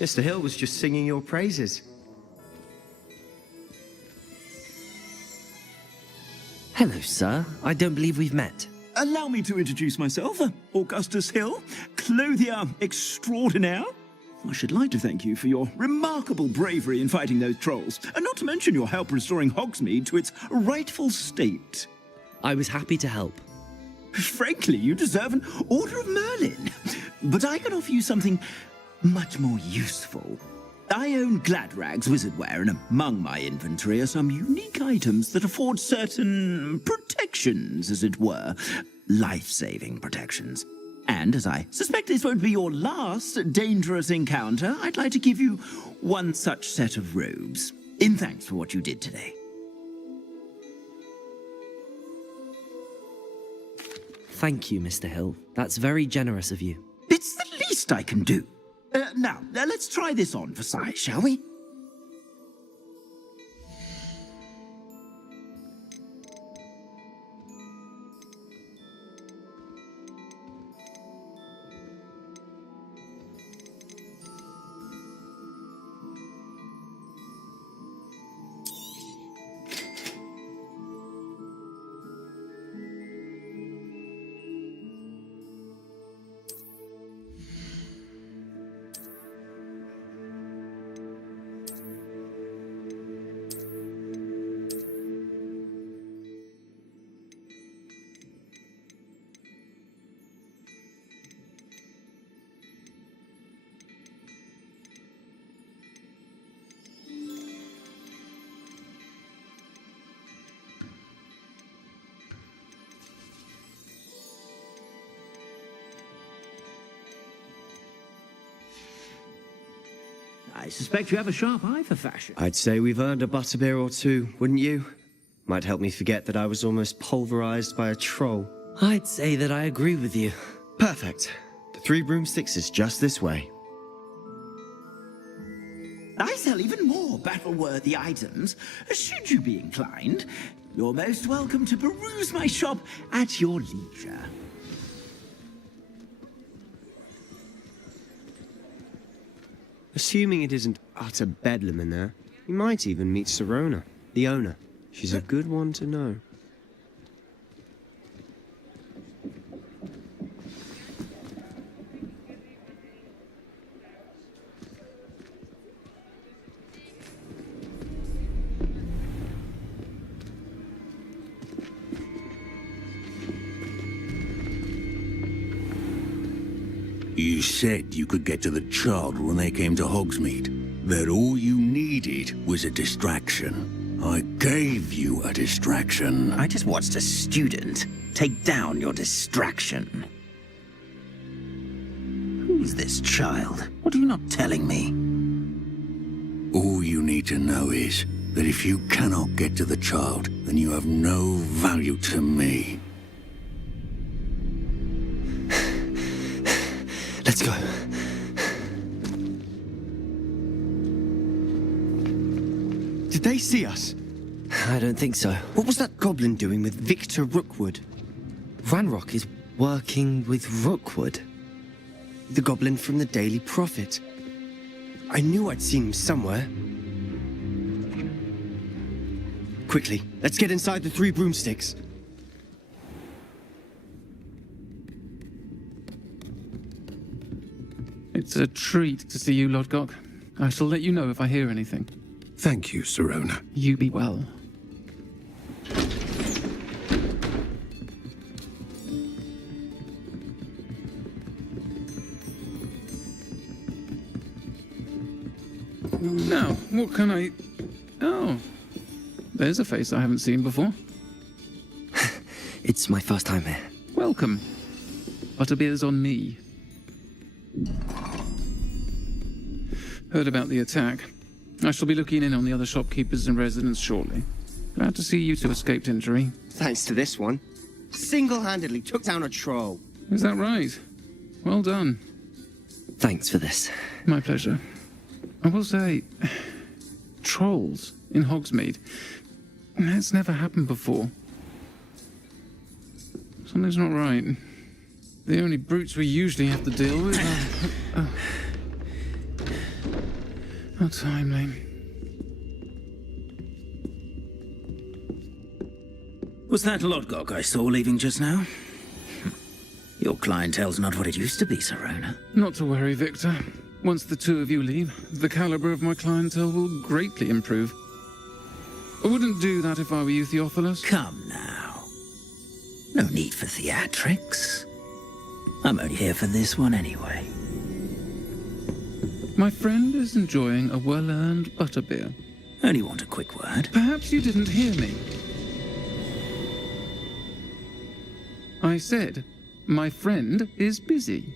Mr. Hill was just singing your praises. Hello, sir. I don't believe we've met. Allow me to introduce myself, Augustus Hill, clothier extraordinaire. I should like to thank you for your remarkable bravery in fighting those trolls, and not to mention your help restoring Hogsmeade to its rightful state. I was happy to help. Frankly, you deserve an Order of Merlin. But I can offer you something much more useful. I own Gladrag's wizardware, and among my inventory are some unique items that afford certain protections, as it were. Life-saving protections. And as I suspect this won't be your last dangerous encounter, I'd like to give you one such set of robes, in thanks for what you did today. Thank you, Mr. Hill. That's very generous of you. It's the least I can do. Now, let's try this on for size, shall we? I suspect you have a sharp eye for fashion. I'd say we've earned a butterbeer or two, wouldn't you? Might help me forget that I was almost pulverized by a troll. I'd say that I agree with you. Perfect. The 3 broomsticks is just this way. I sell even more battle-worthy items. Should you be inclined, you're most welcome to peruse my shop at your leisure. Assuming it isn't utter bedlam in there, you might even meet Serona, the owner. She's a good one to know. You said you could get to the child when they came to Hogsmeade. That all you needed was a distraction. I gave you a distraction. I just watched a student take down your distraction. Who's this child? What are you not telling me? All you need to know is that if you cannot get to the child, then you have no value to me. Let's go. Did they see us? I don't think so. What was that goblin doing with Victor Rookwood? Ranrock is working with Rookwood. The goblin from the Daily Prophet. I knew I'd seen him somewhere. Quickly, let's get inside the 3 broomsticks. It's a treat to see you, Lodgok. I shall let you know if I hear anything. Thank you, Sirona. You be well. Now, what can I... Oh, there's a face I haven't seen before. It's my first time here. Welcome. Butterbeer's on me. Heard about the attack. I shall be looking in on the other shopkeepers and residents shortly. Glad to see you two escaped injury. Thanks to this one. Single-handedly took down a troll. Is that right? Well done. Thanks for this. My pleasure. I will say, trolls in Hogsmeade. That's never happened before. Something's not right. The only brutes we usually have to deal with are... How timely. Was that Lodgok I saw leaving just now? Your clientele's not what it used to be, Sirona. Not to worry, Victor. Once the 2 of you leave, the caliber of my clientele will greatly improve. I wouldn't do that if I were you, Theophilus. Come now. No need for theatrics. I'm only here for this one anyway. My friend is enjoying a well-earned butterbeer. Only want a quick word. Perhaps you didn't hear me. I said, my friend is busy.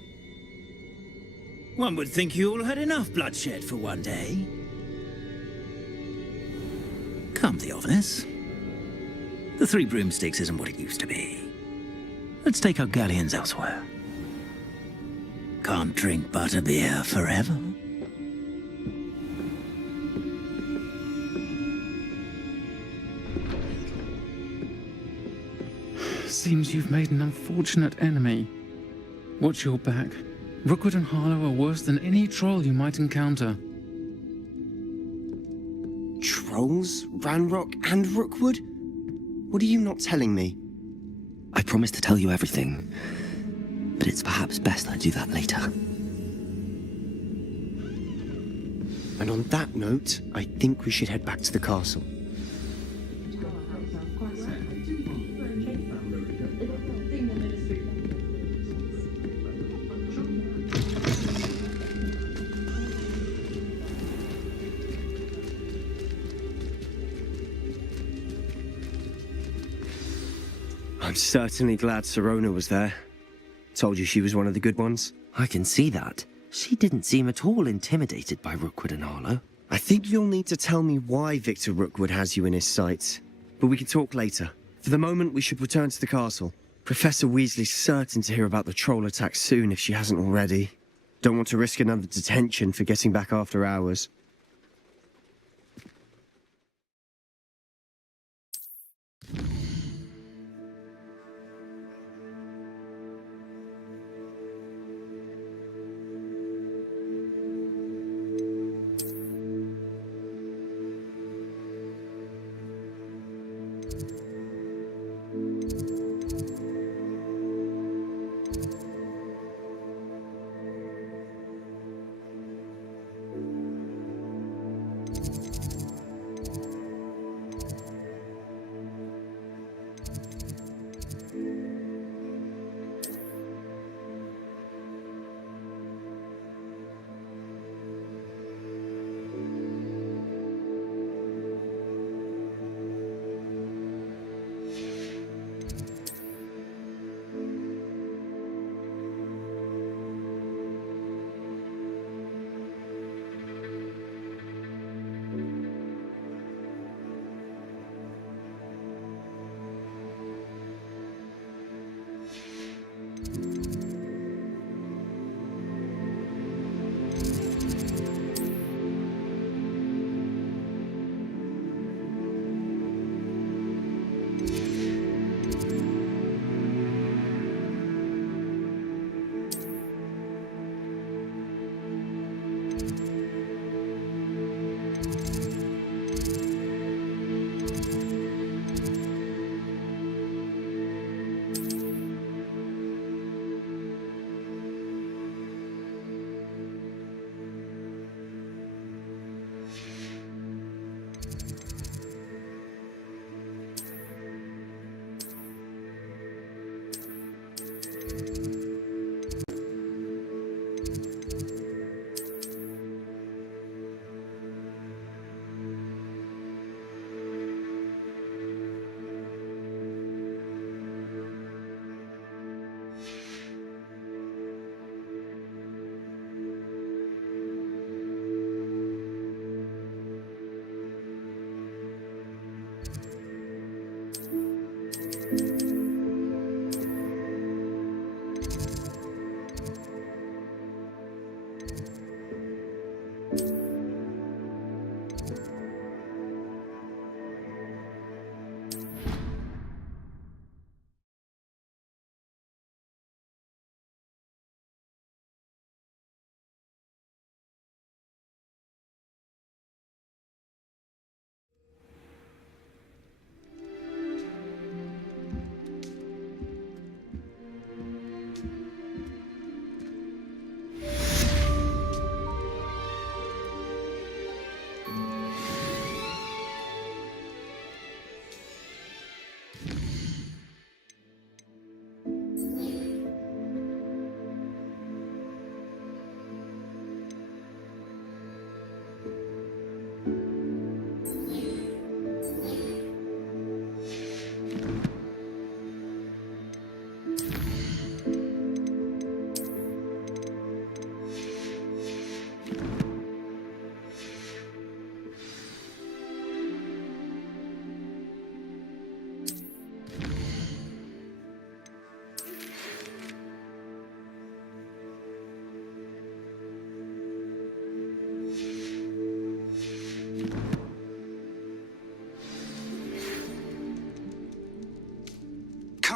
One would think you all had enough bloodshed for one day. Come, Theophilus. The 3 broomsticks isn't what it used to be. Let's take our galleons elsewhere. Can't drink butterbeer forever. Seems you've made an unfortunate enemy. Watch your back. Rookwood and Harlow are worse than any troll you might encounter. Trolls? Ranrock and Rookwood? What are you not telling me? I promised to tell you everything, but it's perhaps best I do that later. And on that note, I think we should head back to the castle. I'm certainly glad Sirona was there. Told you she was one of the good ones. I can see that. She didn't seem at all intimidated by Rookwood and Harlow. I think you'll need to tell me why Victor Rookwood has you in his sights. But we can talk later. For the moment, we should return to the castle. Professor Weasley's certain to hear about the troll attack soon if she hasn't already. Don't want to risk another detention for getting back after hours.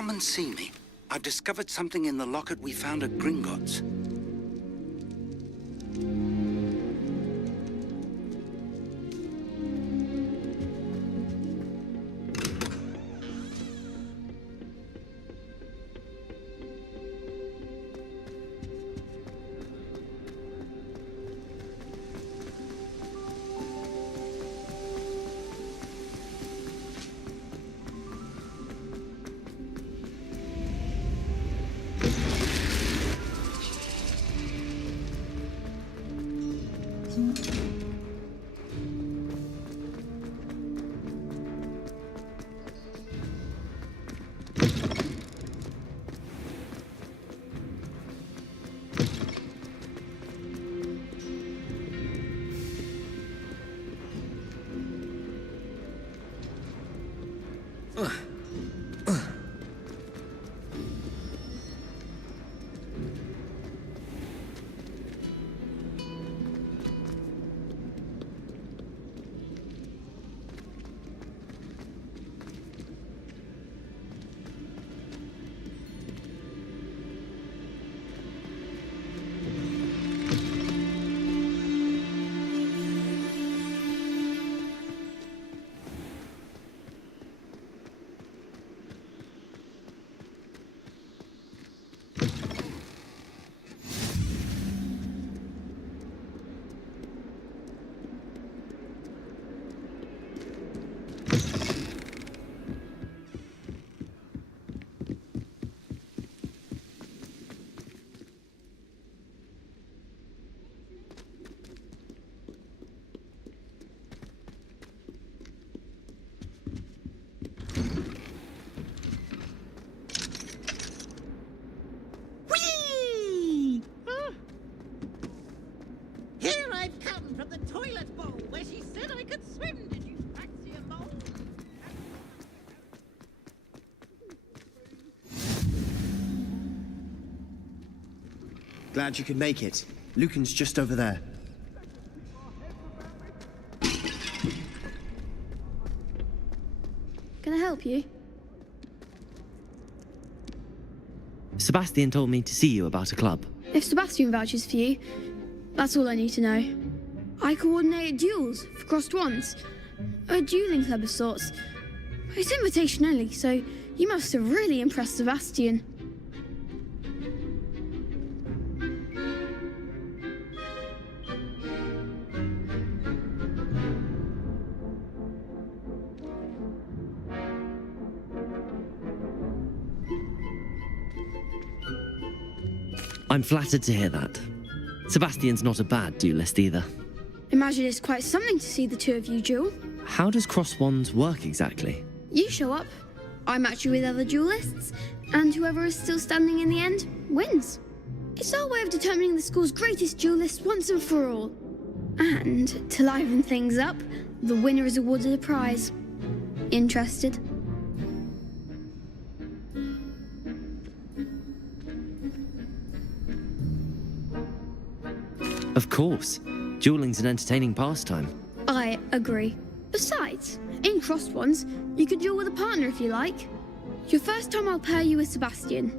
come and see me. I've discovered something in the locket we found at Gringotts. Glad you could make it. Lucan's just over there. Can I help you? Sebastian told me to see you about a club. If Sebastian vouches for you, that's all I need to know. I coordinate duels for crossed wands. A dueling club of sorts. It's invitation only, so you must have really impressed Sebastian. I'm flattered to hear that. Sebastian's not a bad duelist either. Imagine it's quite something to see the two of you duel. How does cross wands work exactly? You show up, I match you with other duelists, and whoever is still standing in the end wins. It's our way of determining the school's greatest duelist once and for all. And to liven things up, the winner is awarded a prize. Interested? Of course. Dueling's an entertaining pastime. I agree. Besides, in crossed ones, you can duel with a partner if you like. Your first time I'll pair you with Sebastian.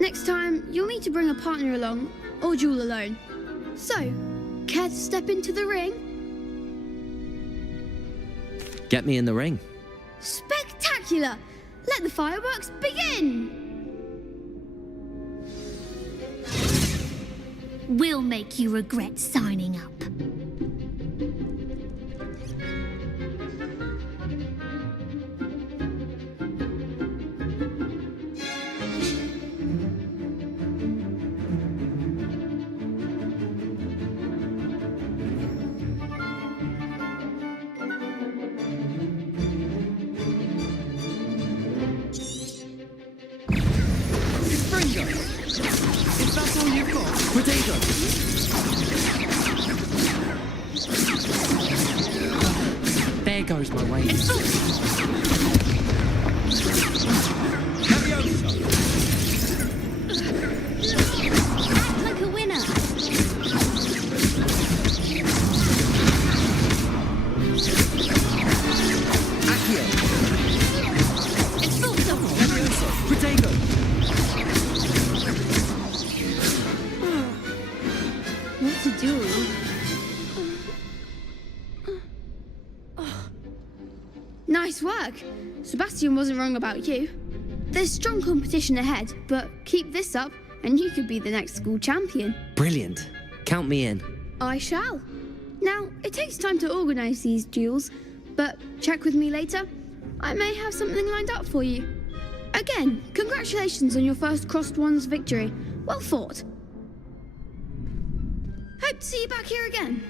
Next time, you'll need to bring a partner along, or duel alone. So, care to step into the ring? Get me in the ring. Spectacular! Let the fireworks begin! We'll make you regret signing up. If that's all you've got, potato! There goes my way. Act like a winner. Accio! It's full. Potato! Nice work. Sebastian wasn't wrong about you. There's strong competition ahead, but keep this up and you could be the next school champion. Brilliant. Count me in. I shall. Now, it takes time to organise these duels, but check with me later. I may have something lined up for you. Again, congratulations on your first Crossed Wands victory. Well fought. Hope to see you back here again.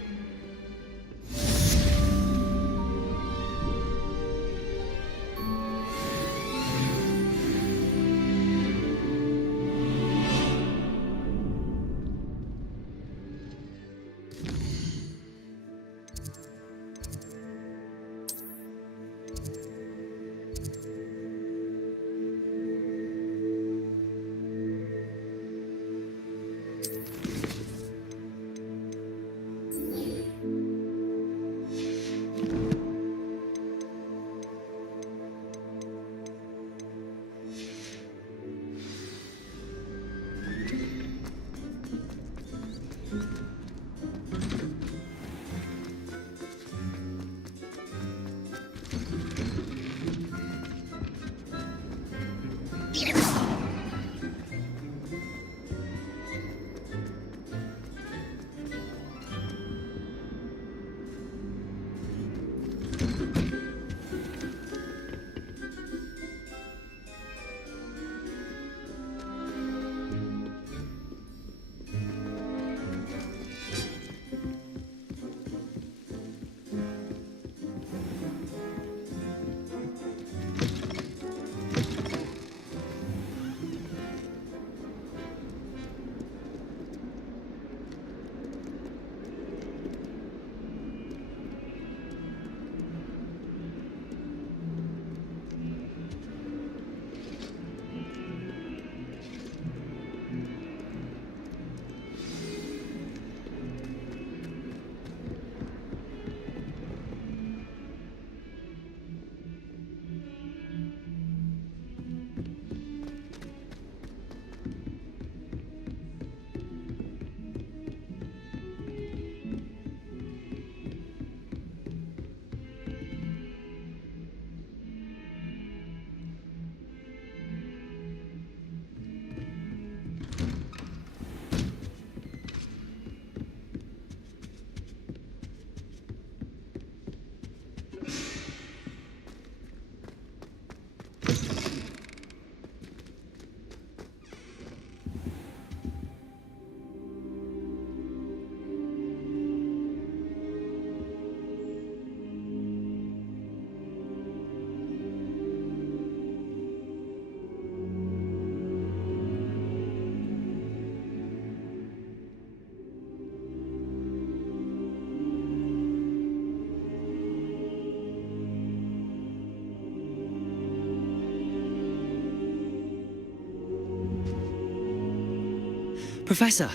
Professor,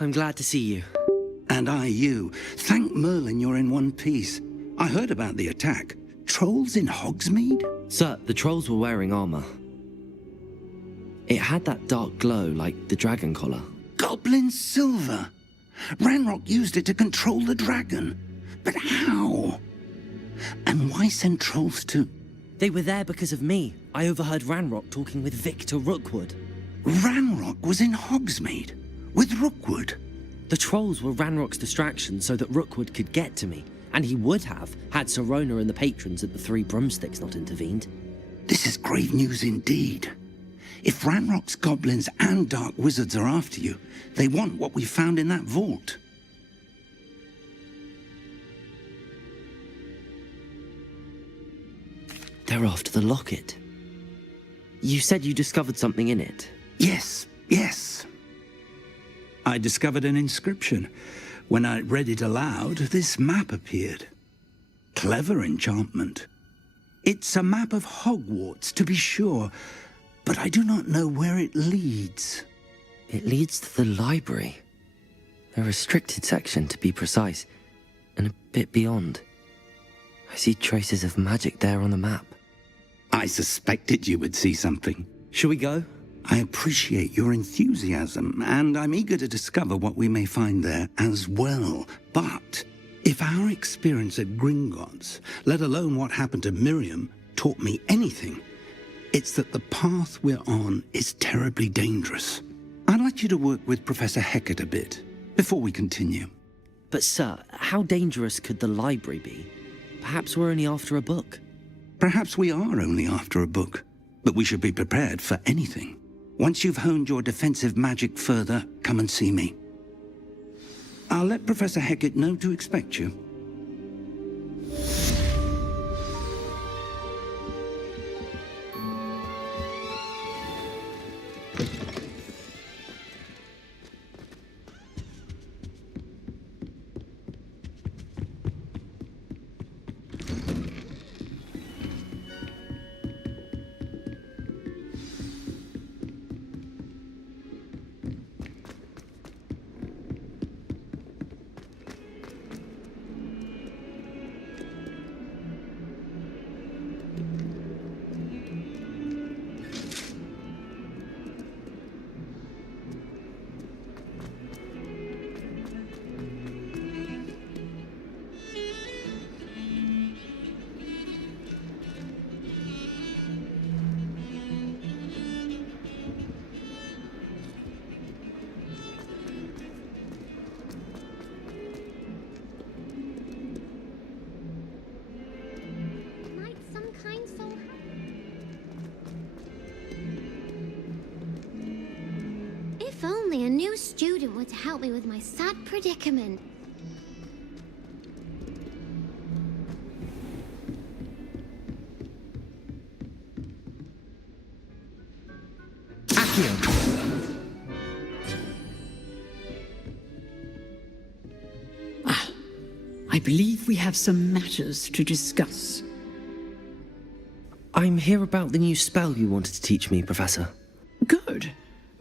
I'm glad to see you. And I you. Thank Merlin you're in one piece. I heard about the attack. Trolls in Hogsmeade? Sir, the trolls were wearing armor. It had that dark glow like the dragon collar. Goblin silver. Ranrock used it to control the dragon. But how? And why send trolls to... They were there because of me. I overheard Ranrock talking with Victor Rookwood. Ranrock was in Hogsmeade? With Rookwood? The trolls were Ranrock's distraction so that Rookwood could get to me. And he would have, had Sirona and the patrons at the Three Broomsticks not intervened. This is grave news indeed. If Ranrock's goblins and dark wizards are after you, they want what we found in that vault. They're after the locket. You said you discovered something in it. Yes. I discovered an inscription. When I read it aloud, this map appeared. Clever enchantment. It's a map of Hogwarts, to be sure, but I do not know where it leads. It leads to the library. A restricted section, to be precise, and a bit beyond. I see traces of magic there on the map. I suspected you would see something. Shall we go? I appreciate your enthusiasm, and I'm eager to discover what we may find there as well. But If our experience at Gringotts, let alone what happened to Miriam, taught me anything, it's that the path we're on is terribly dangerous. I'd like you to work with Professor Hecat a bit, before we continue. But sir, how dangerous could the library be? Perhaps we're only after a book. Perhaps we are only after a book, but we should be prepared for anything. Once you've honed your defensive magic further, come and see me. I'll let Professor Hecat know to expect you. If only a new student were to help me with my sad predicament. I believe we have some matters to discuss. I'm here about the new spell you wanted to teach me, Professor. Good.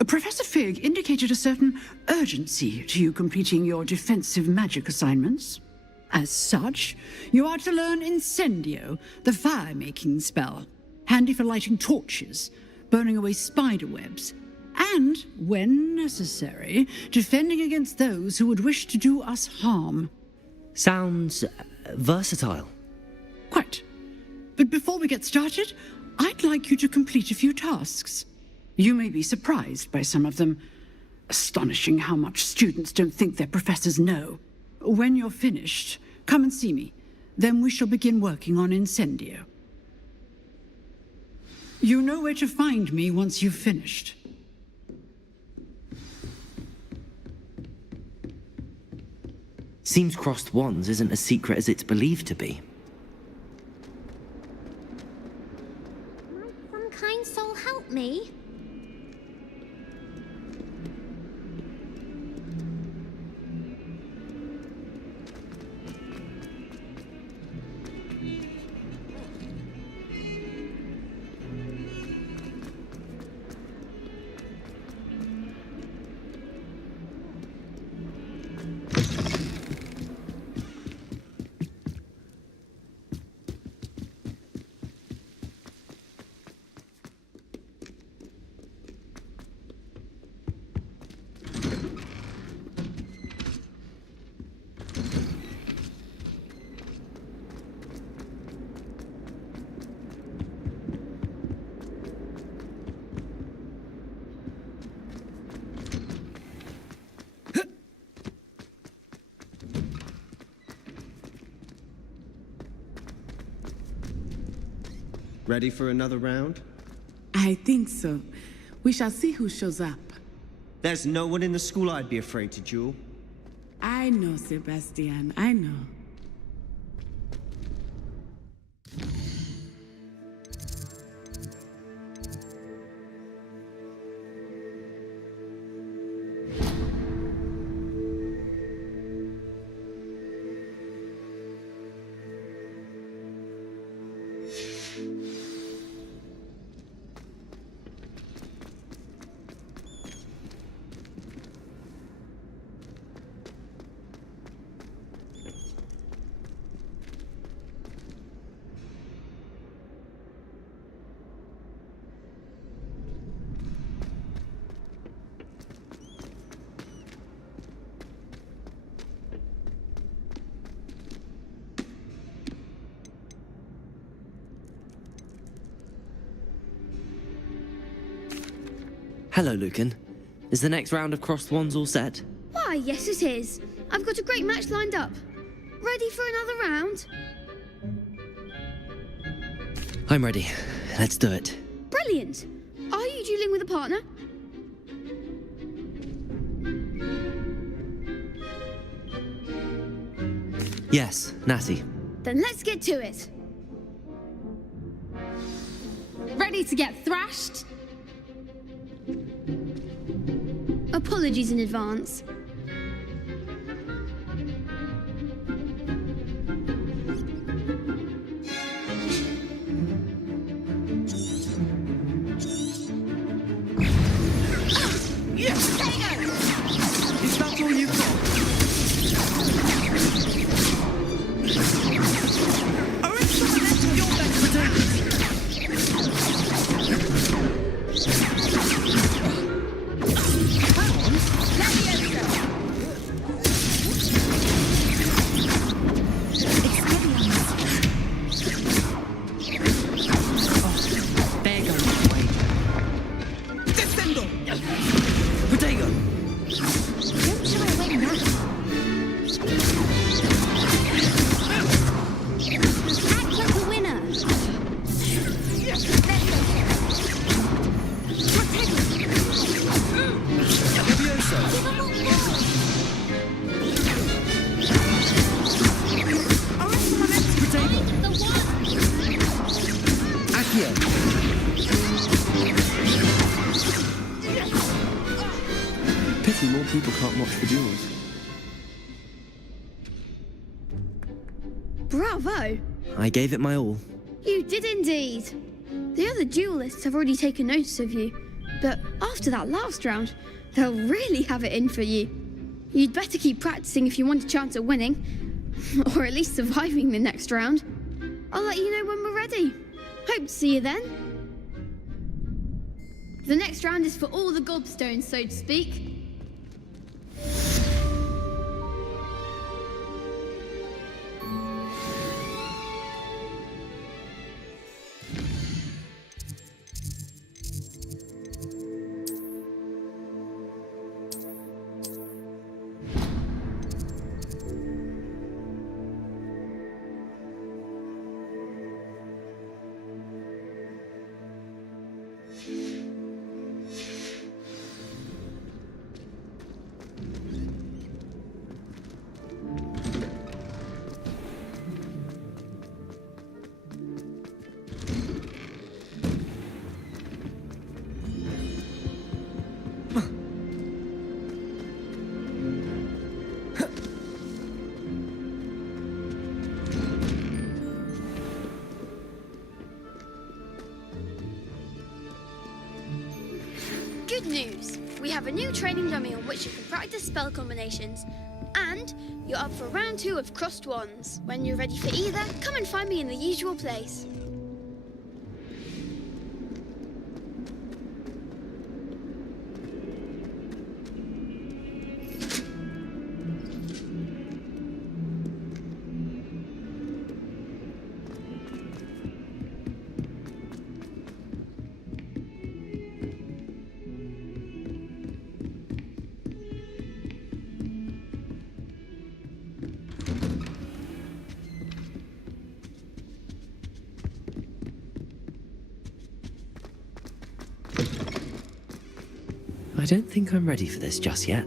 Professor Fig indicated a certain urgency to you completing your defensive magic assignments. As such, you are to learn Incendio, the fire-making spell, handy for lighting torches, burning away spider webs, and, when necessary, defending against those who would wish to do us harm. Sounds versatile. Quite. But before we get started, I'd like you to complete a few tasks. You may be surprised by some of them. Astonishing how much students don't think their professors know. When you're finished, come and see me. Then we shall begin working on Incendio. You know where to find me once you've finished. Seems crossed wands isn't as secret as it's believed to be. Might some kind soul help me? Ready for another round? I think so. We shall see who shows up. There's no one in the school I'd be afraid to duel. I know, Sebastian, I know. Hello, Lucan. Is the next round of crossed wands all set? Why, yes it is. I've got a great match lined up. Ready for another round? I'm ready. Let's do it. Brilliant. Are you dueling with a partner? Yes, Natty. Then let's get to it. Ready to get thrashed? Apologies in advance. Is that all you've got? Pity more people can't watch the duels. Bravo! I gave it my all. You did indeed. The other duelists have already taken notice of you, but after that last round, they'll really have it in for you. You'd better keep practicing if you want a chance at winning, or at least surviving the next round. I'll let you know when we're ready. Hope to see you then. The next round is for all the gobstones, so to speak. Good news! We have a new training dummy on which you can practice spell combinations. And you're up for round 2 of crossed wands. When you're ready for either, come and find me in the usual place. I don't think I'm ready for this just yet.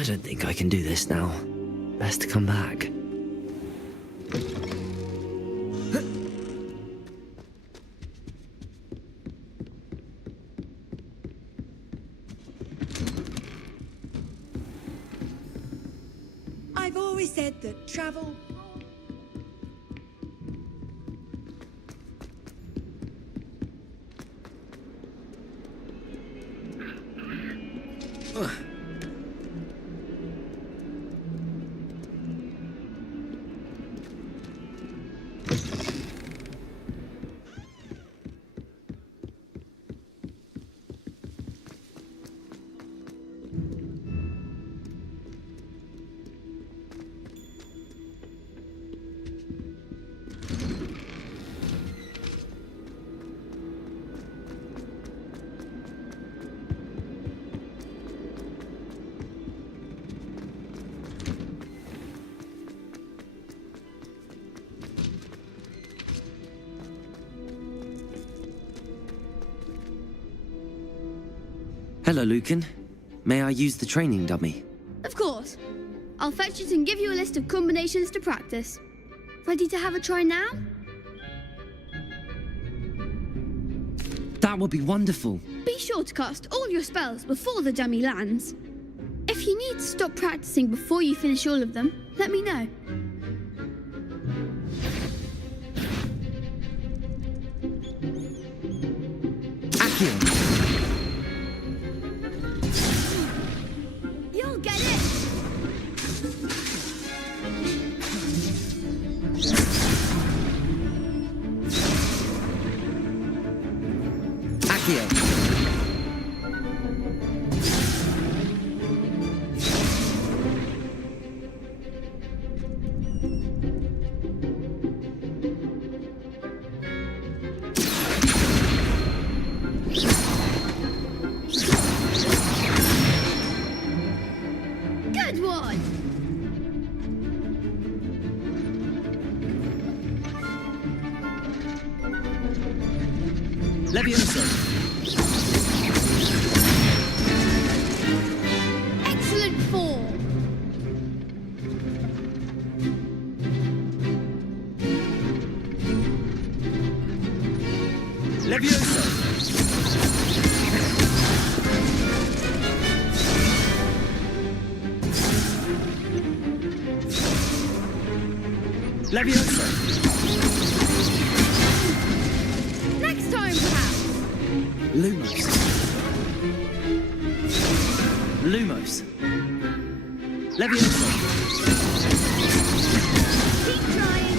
I don't think I can do this now. Best to come back. I've always said that travel... Hello, Lucan. May I use the training dummy? Of course. I'll fetch it and give you a list of combinations to practice. Ready to have a try now? That would be wonderful. Be sure to cast all your spells before the dummy lands. If you need to stop practicing before you finish all of them, let me know. Accio. You'll get it! Accio. Good one! Levioso. Excellent form! Levioso. Levioso. Next time, perhaps! Lumos. Lumos. Levioso. Keep trying!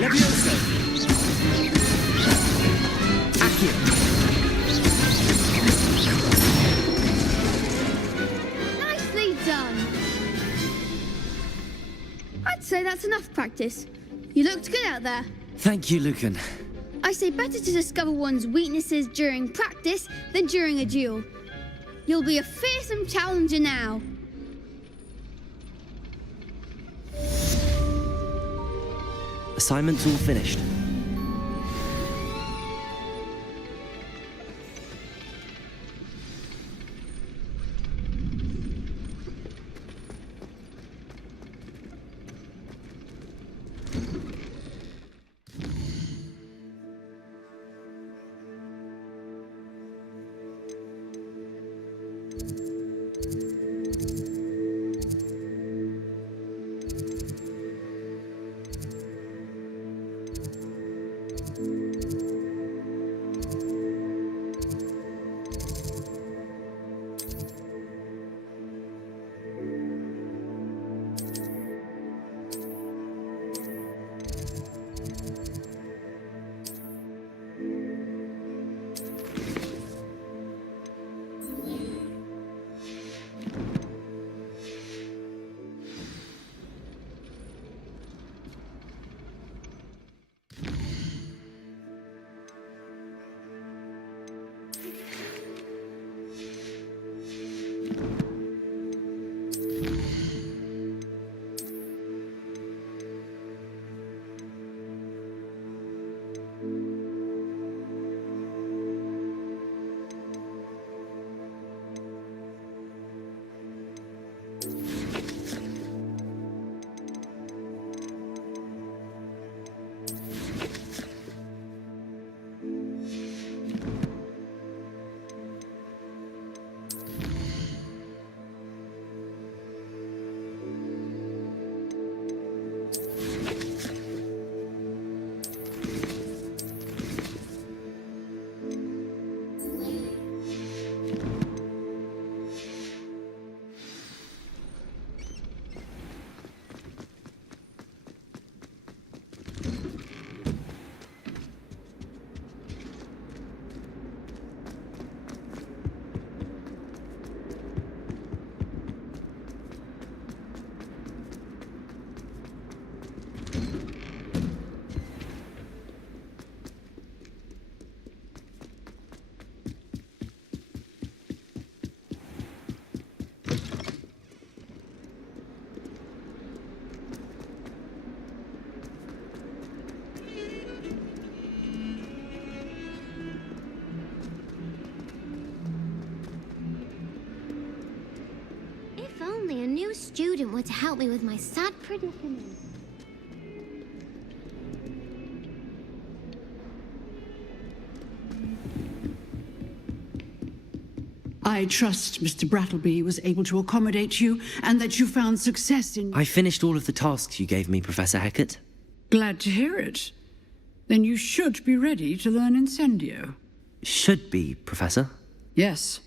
Levioso. Accio. Nicely done! I'd say that's enough practice. You looked good out there. Thank you, Lucan. I say better to discover one's weaknesses during practice than during a duel. You'll be a fearsome challenger now. Assignment's all finished. only a new student were to help me with my sad predicament. I trust Mr. Brattleby was able to accommodate you and that you found success in... I finished all of the tasks you gave me, Professor Hecat. Glad to hear it. Then you should be ready to learn Incendio. Should be, Professor. Yes.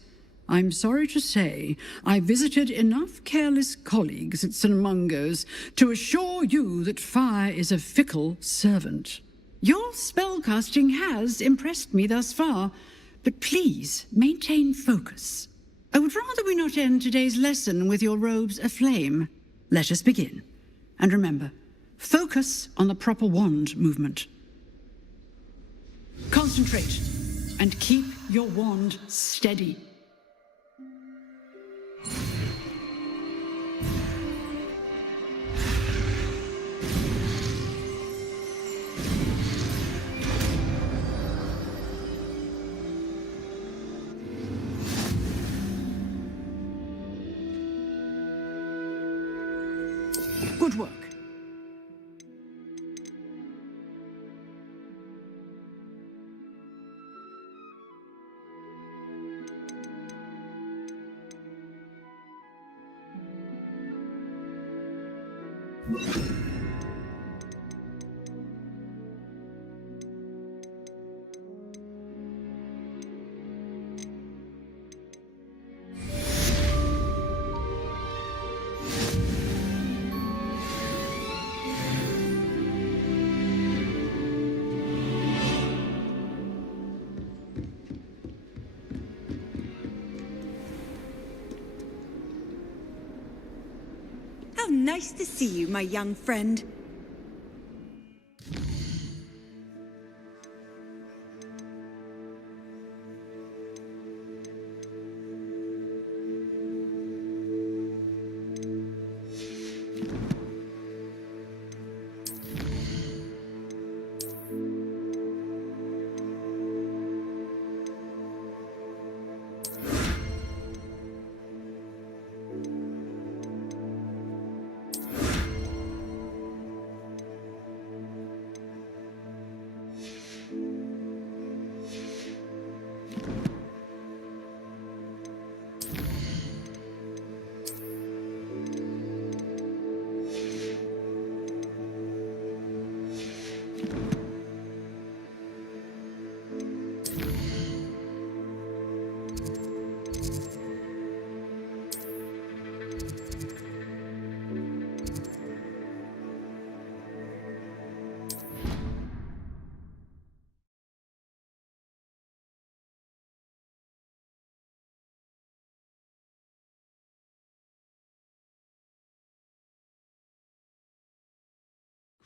I'm sorry to say, I visited enough careless colleagues at St. Mungo's to assure you that fire is a fickle servant. Your spellcasting has impressed me thus far, but please maintain focus. I would rather we not end today's lesson with your robes aflame. Let us begin. And remember, focus on the proper wand movement. Concentrate and keep your wand steady. Good work. How nice to see you, my young friend.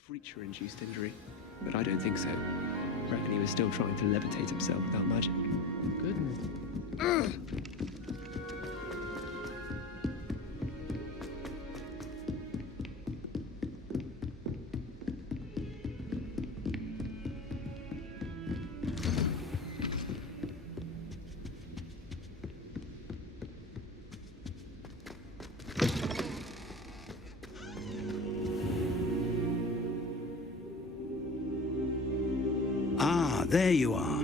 Creature-induced injury, but I don't think so. I reckon he was still trying to levitate himself without magic. Goodness. Ah, there you are.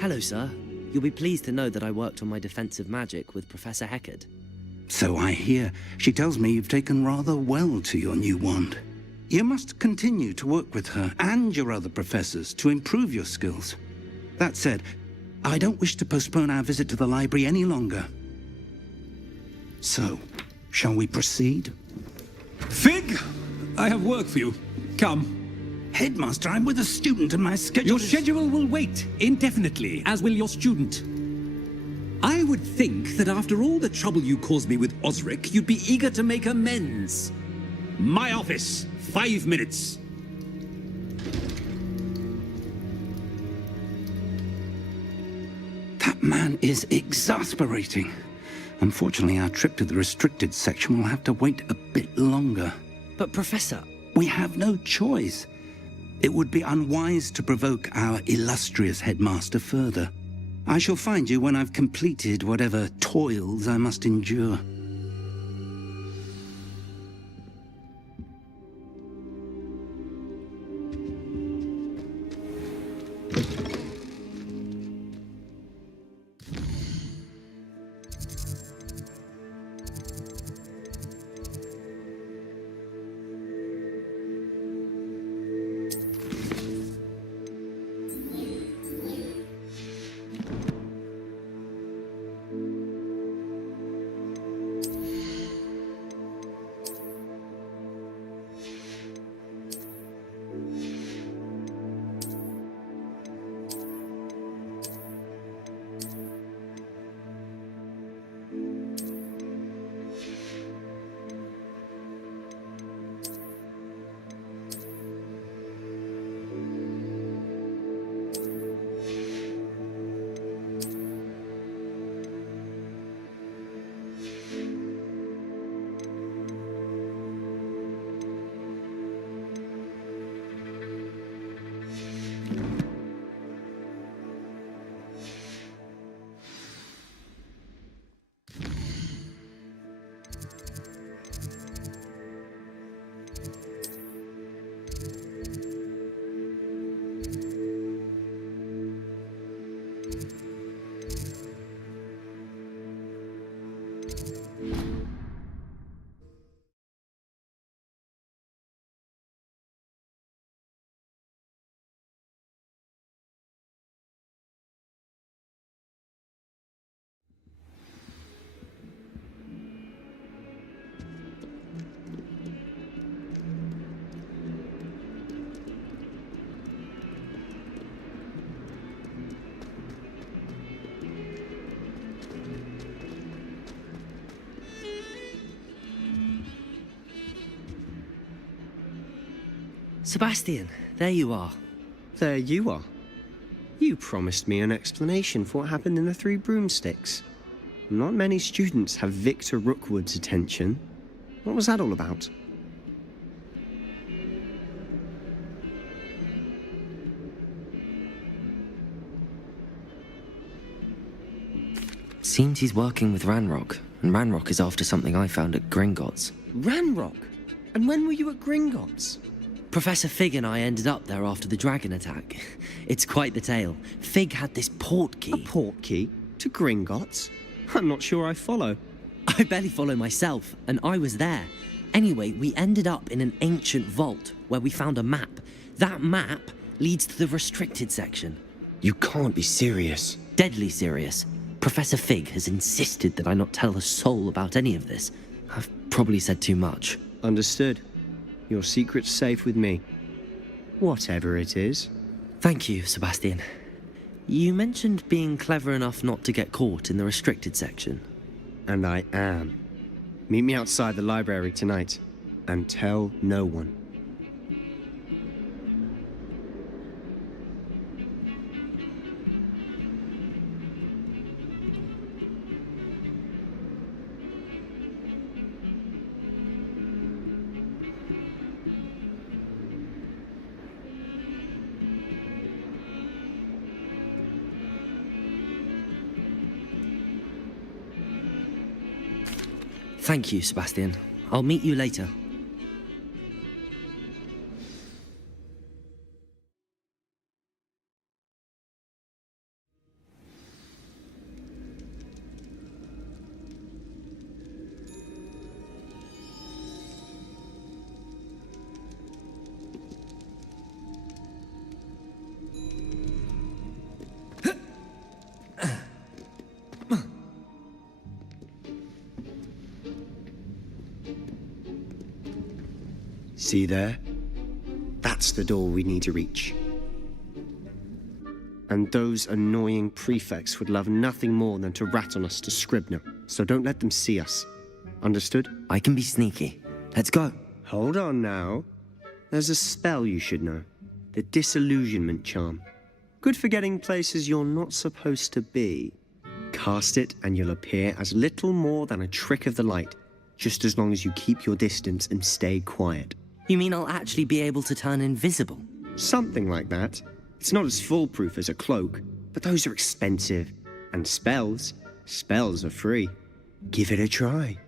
Hello, sir. You'll be pleased to know that I worked on my defensive magic with Professor Hecat. So I hear. She tells me you've taken rather well to your new wand. You must continue to work with her and your other professors to improve your skills. That said, I don't wish to postpone our visit to the library any longer. So, shall we proceed? Fig! I have work for you. Come. Headmaster, I'm with a student and my schedule Your schedule will wait indefinitely, as will your student. I would think that after all the trouble you caused me with Osric, you'd be eager to make amends. My office, 5 minutes. That man is exasperating. Unfortunately, our trip to the restricted section will have to wait a bit longer. But, Professor... We have no choice. It would be unwise to provoke our illustrious headmaster further. I shall find you when I've completed whatever toils I must endure. Sebastian, there you are. There you are. You promised me an explanation for what happened in the Three Broomsticks. Not many students have Victor Rookwood's attention. What was that all about? Seems he's working with Ranrock, and Ranrock is after something I found at Gringotts. Ranrock? And when were you at Gringotts? Professor Fig and I ended up there after the dragon attack. It's quite the tale. Fig had this port key. A port key? To Gringotts? I'm not sure I follow. I barely follow myself, and I was there. Anyway, we ended up in an ancient vault where we found a map. That map leads to the restricted section. You can't be serious. Deadly serious. Professor Fig has insisted that I not tell a soul about any of this. I've probably said too much. Understood. Your secret's safe with me. Whatever it is. Thank you, Sebastian. You mentioned being clever enough not to get caught in the restricted section. And I am. Meet me outside the library tonight, and tell no one. Thank you, Sebastian. I'll meet you later. See there? That's the door we need to reach. And those annoying prefects would love nothing more than to rat on us to Scribner, so don't let them see us. Understood? I can be sneaky. Let's go. Hold on now. There's a spell you should know. The Disillusionment Charm. Good for getting places you're not supposed to be. Cast it and you'll appear as little more than a trick of the light, just as long as you keep your distance and stay quiet. You mean I'll actually be able to turn invisible? Something like that. It's not as foolproof as a cloak, but those are expensive. And spells are free. Give it a try.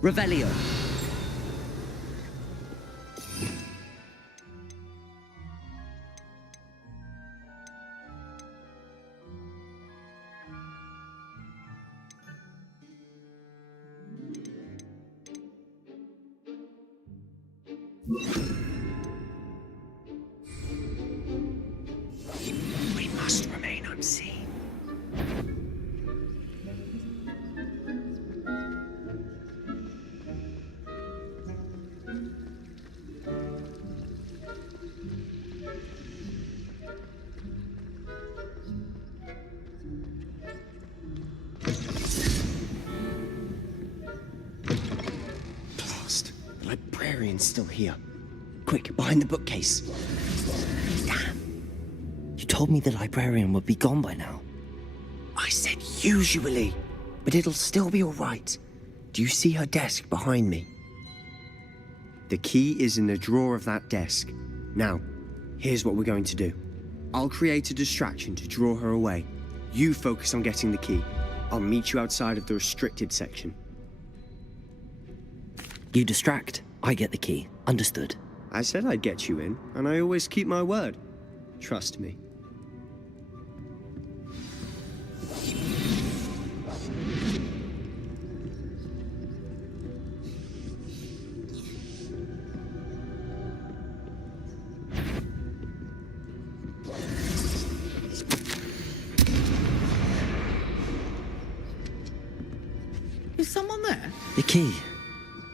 Revelio. We must remain unseen. Blast. The librarian's still here. Quick, behind the bookcase. Damn. You told me the librarian would be gone by now. I said usually, but it'll still be all right. Do you see her desk behind me? The key is in the drawer of that desk. Now, here's what we're going to do. I'll create a distraction to draw her away. You focus on getting the key. I'll meet you outside of the restricted section. You distract, I get the key. Understood. I said I'd get you in, and I always keep my word. Trust me. Is someone there? The key.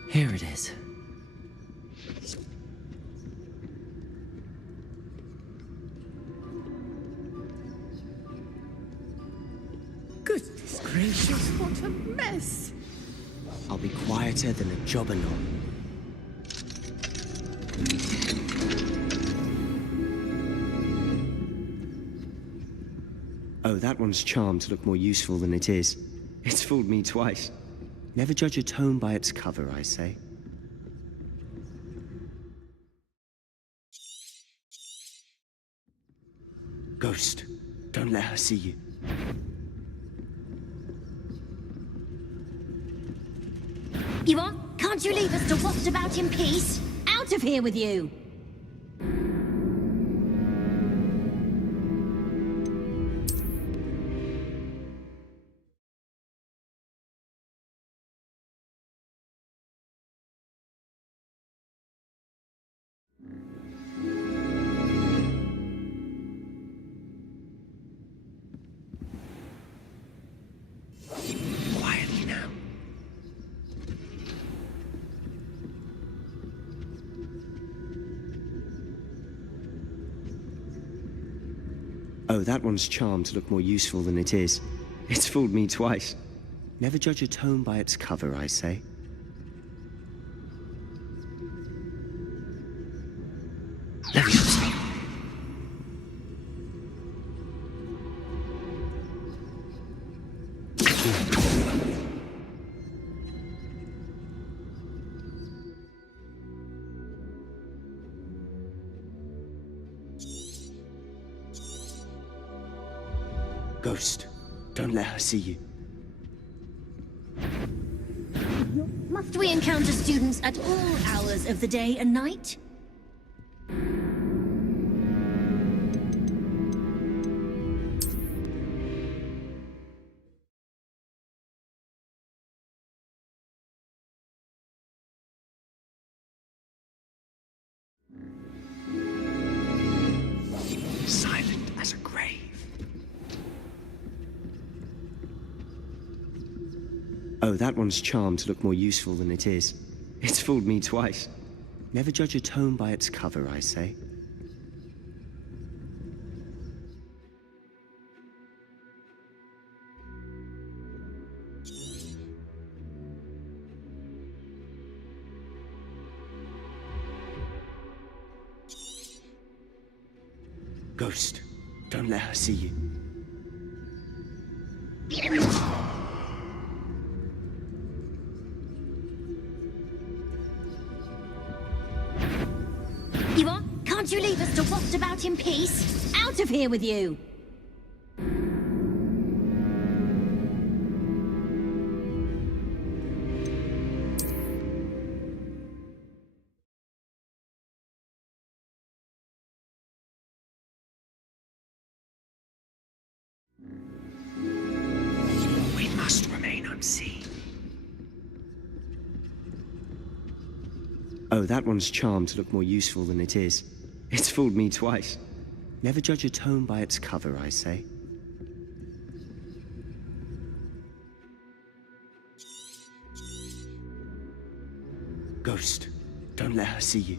Here it is. Goodness gracious, what a mess. I'll be quieter than a jobberknoll. Oh, that one's charmed to look more useful than it is. It's fooled me twice. Never judge a tome by its cover, I say. Ghost, don't let her see you. You are? Can't you leave us to waft about in peace? Out of here with you! Oh, that one's charmed to look more useful than it is. It's fooled me twice. Never judge a tome by its cover, I say. Ghost, don't let her see you. Must we encounter students at all hours of the day and night? Silent as a grave. Oh, that one's charmed to look more useful than it is. It's fooled me twice. Never judge a tome by its cover, I say. Ghost, don't let her see you. You are? Can't you leave us to waft about in peace? Out of here with you! We must remain unseen. Oh, that one's charmed to look more useful than it is. It's fooled me twice. Never judge a tome by its cover, I say. Ghost, don't let her see you.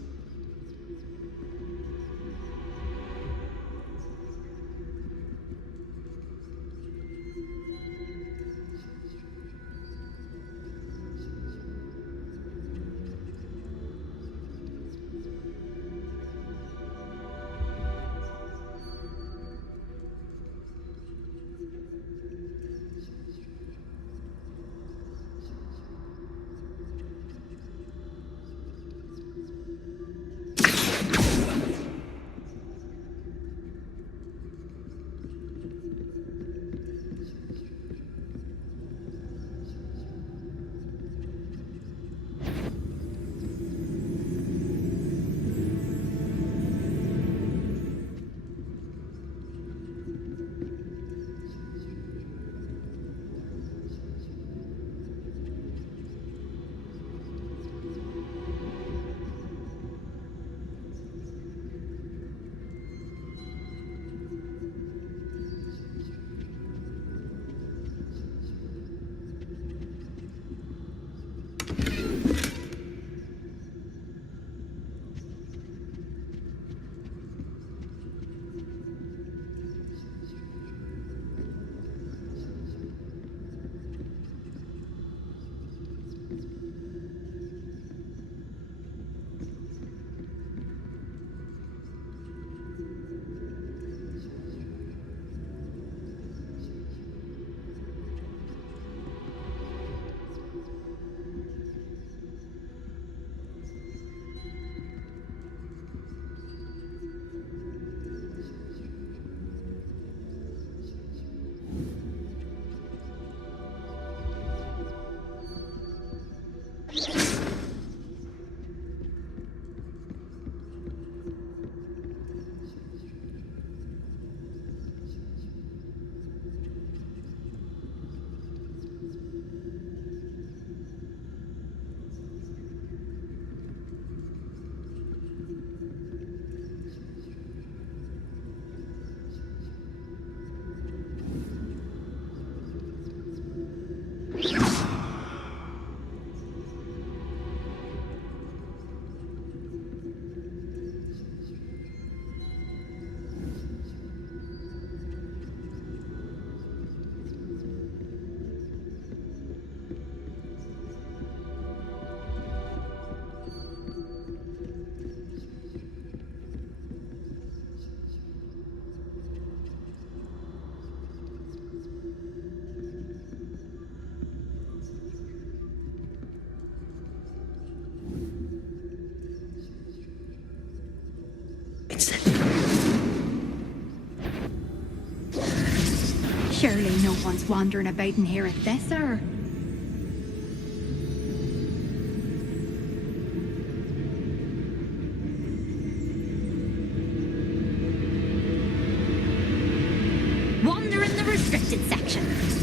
Surely no one's wandering about in here at this hour. Wander in the restricted section.